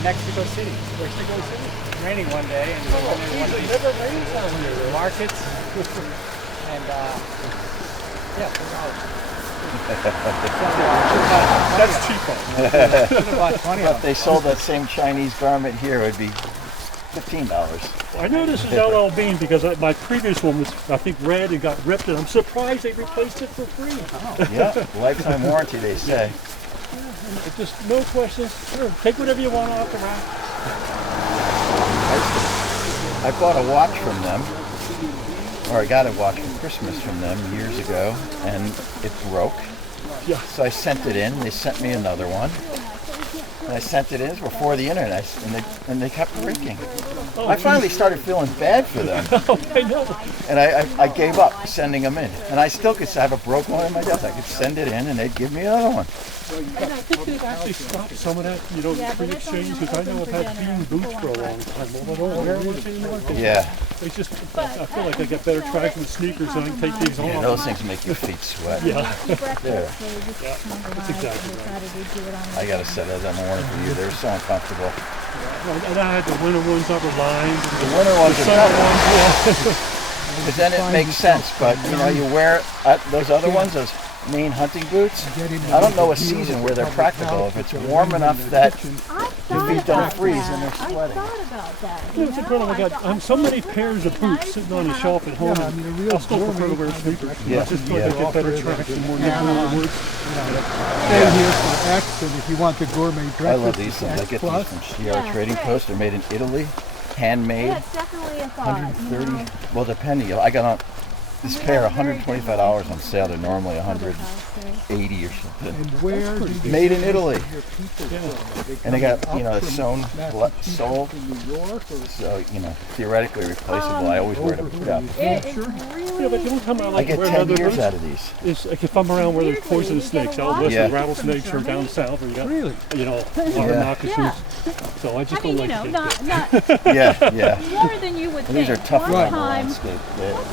Mexico City. Mexico City. It's raining one day, and we went in one of these markets, and yeah, That's cheaper. should have bought 20 If of them. they sold that same Chinese garment here, it would be $15. I know this is LL Bean because my previous one was, I think, red and got ripped, and I'm surprised they replaced it for free. Yeah, lifetime warranty, they say. It's just no questions. Sure, take whatever you want off the rack. I bought a watch from them, or I got a watch for Christmas from them years ago, and it broke. Yeah. So I sent it in. They sent me another one. And I sent it in before the internet, and they kept breaking. I finally started feeling bad for them, I know. and I gave up sending them in. And I still could have a broken one in my desk. I could send it in, and they'd give me another one. And I think they've actually stopped some of that, you know, free exchange, because I know I've had Bean boots for a long time. Well, I don't wear much anymore. Yeah, It's just, I feel like I get better traction with sneakers and I can take these yeah, off. those things make your feet sweat. Yeah. Yeah. That's exactly right. I gotta say that I'm warning for you. They're so uncomfortable. And I had the winter ones that were lined. The winter ones are Summer better. ones, yeah. Because then it makes sense. But you know, you wear those other ones, those Maine hunting boots. I don't know a season where they're practical. If it's warm enough that your feet don't freeze and they're I sweating. thought about that. Yeah, it's incredible. I got so many pairs of boots sitting on the shelf at home. I'll still prefer to wear sneakers. Yeah, I just thought yeah. they get better traction, more nimble words. Stay here for X, and if you want the gourmet breakfast, I love these things. I X get plus. these from Sierra Trading Post. They're made in Italy, handmade, Yeah, it's definitely a thought. 130. Well, depending. I got on this pair $125 on sale. They're normally 180 or something. And where do you Made in Italy. your people from? And they got, you know, a sewn sole, In New York, or so, you know, theoretically replaceable. I always wear them to up. It Yeah, but the really only time I I like to get wear 10 leather years boots out of these. is like if I'm around where there's poisonous snakes. Out west, Yeah. the rattlesnakes are down south, or you got, Really? you know, a lot of moccasins. Yeah. So I just I don't mean, you like know, to take not Yeah, yeah. more than you would And these think. are tough One on the time, landscape.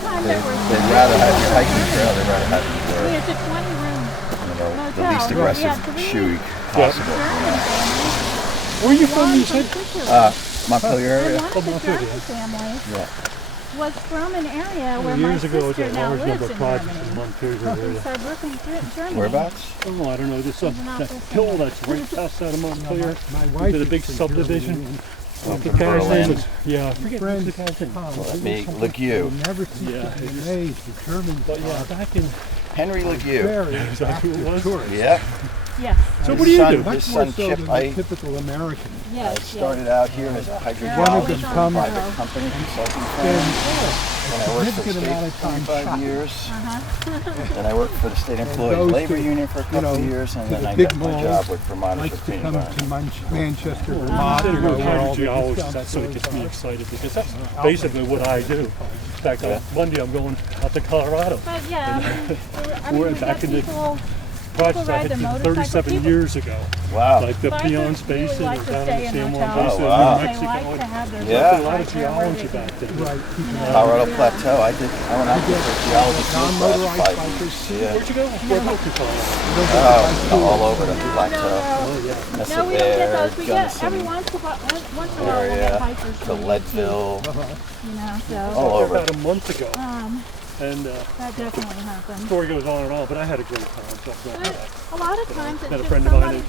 time there were They'd rather have your hiking trail. They'd rather have you I mean, wear, it's a 20-room you know, the motel. least We aggressive had three shoe possible. German families. Where are you from, One you said? particular. Montpelier And area? one of the German families Yeah. was from an area where my Years ago, it was sister a now large lives number in of projects Germany. in Montpelier We area. started looking through Germany. Whereabouts? Oh, I don't know. There's some There's an that office hill in- that's right outside of Montpelier. my We wife did a big is from subdivision. Germany. The guy's Berlin. name was, yeah, I forget what the guy's name. Let me, Legue. Never see Yeah, it in age. The Germans But yeah, are back in, Henry Legue. very exactly what it was. active tourists. Yep. Yes, So what do you do? His Much son more so Chip, than I the typical American. yes, started out here as a hydrologist One of them for a come private company consulting firm. Spend Then I worked for the significant state amount of for time 25 shopping. years. Then I worked for the state employees those labor who, union for a couple of years, and to then the I big got my malls, job with Vermont likes to Supreme come to Environment. Manchester, I'm Vermont, sitting with where all these hydrogeologists, stuff that's what goes gets me on. excited because that's basically what I do. In fact, on Monday I'm going out to Colorado. but yeah, I mean, We're we back get in the people, Projects I ride had their did motorcycle. 37 People- years ago. Wow. Like the bikers Peons really Basin like or to down stay in in San Juan hotels. Basin, Oh, wow. New They Mexico. like to have their Yeah. A lot right of there where geology they can- back then. Right. Colorado Plateau. I went out there for geology for the last Non-motorized 5 years. bikers. Yeah. Where'd you go? Where about you, Colorado? All over the plateau. No, we don't get those. We get every once in a while we get hikers To from UT, Leadville, you know, so all over. About a month ago. And that definitely happens. story goes on and on, but I had a great time. So I'm glad. But a lot of times it's Met a just friend of mine somebody at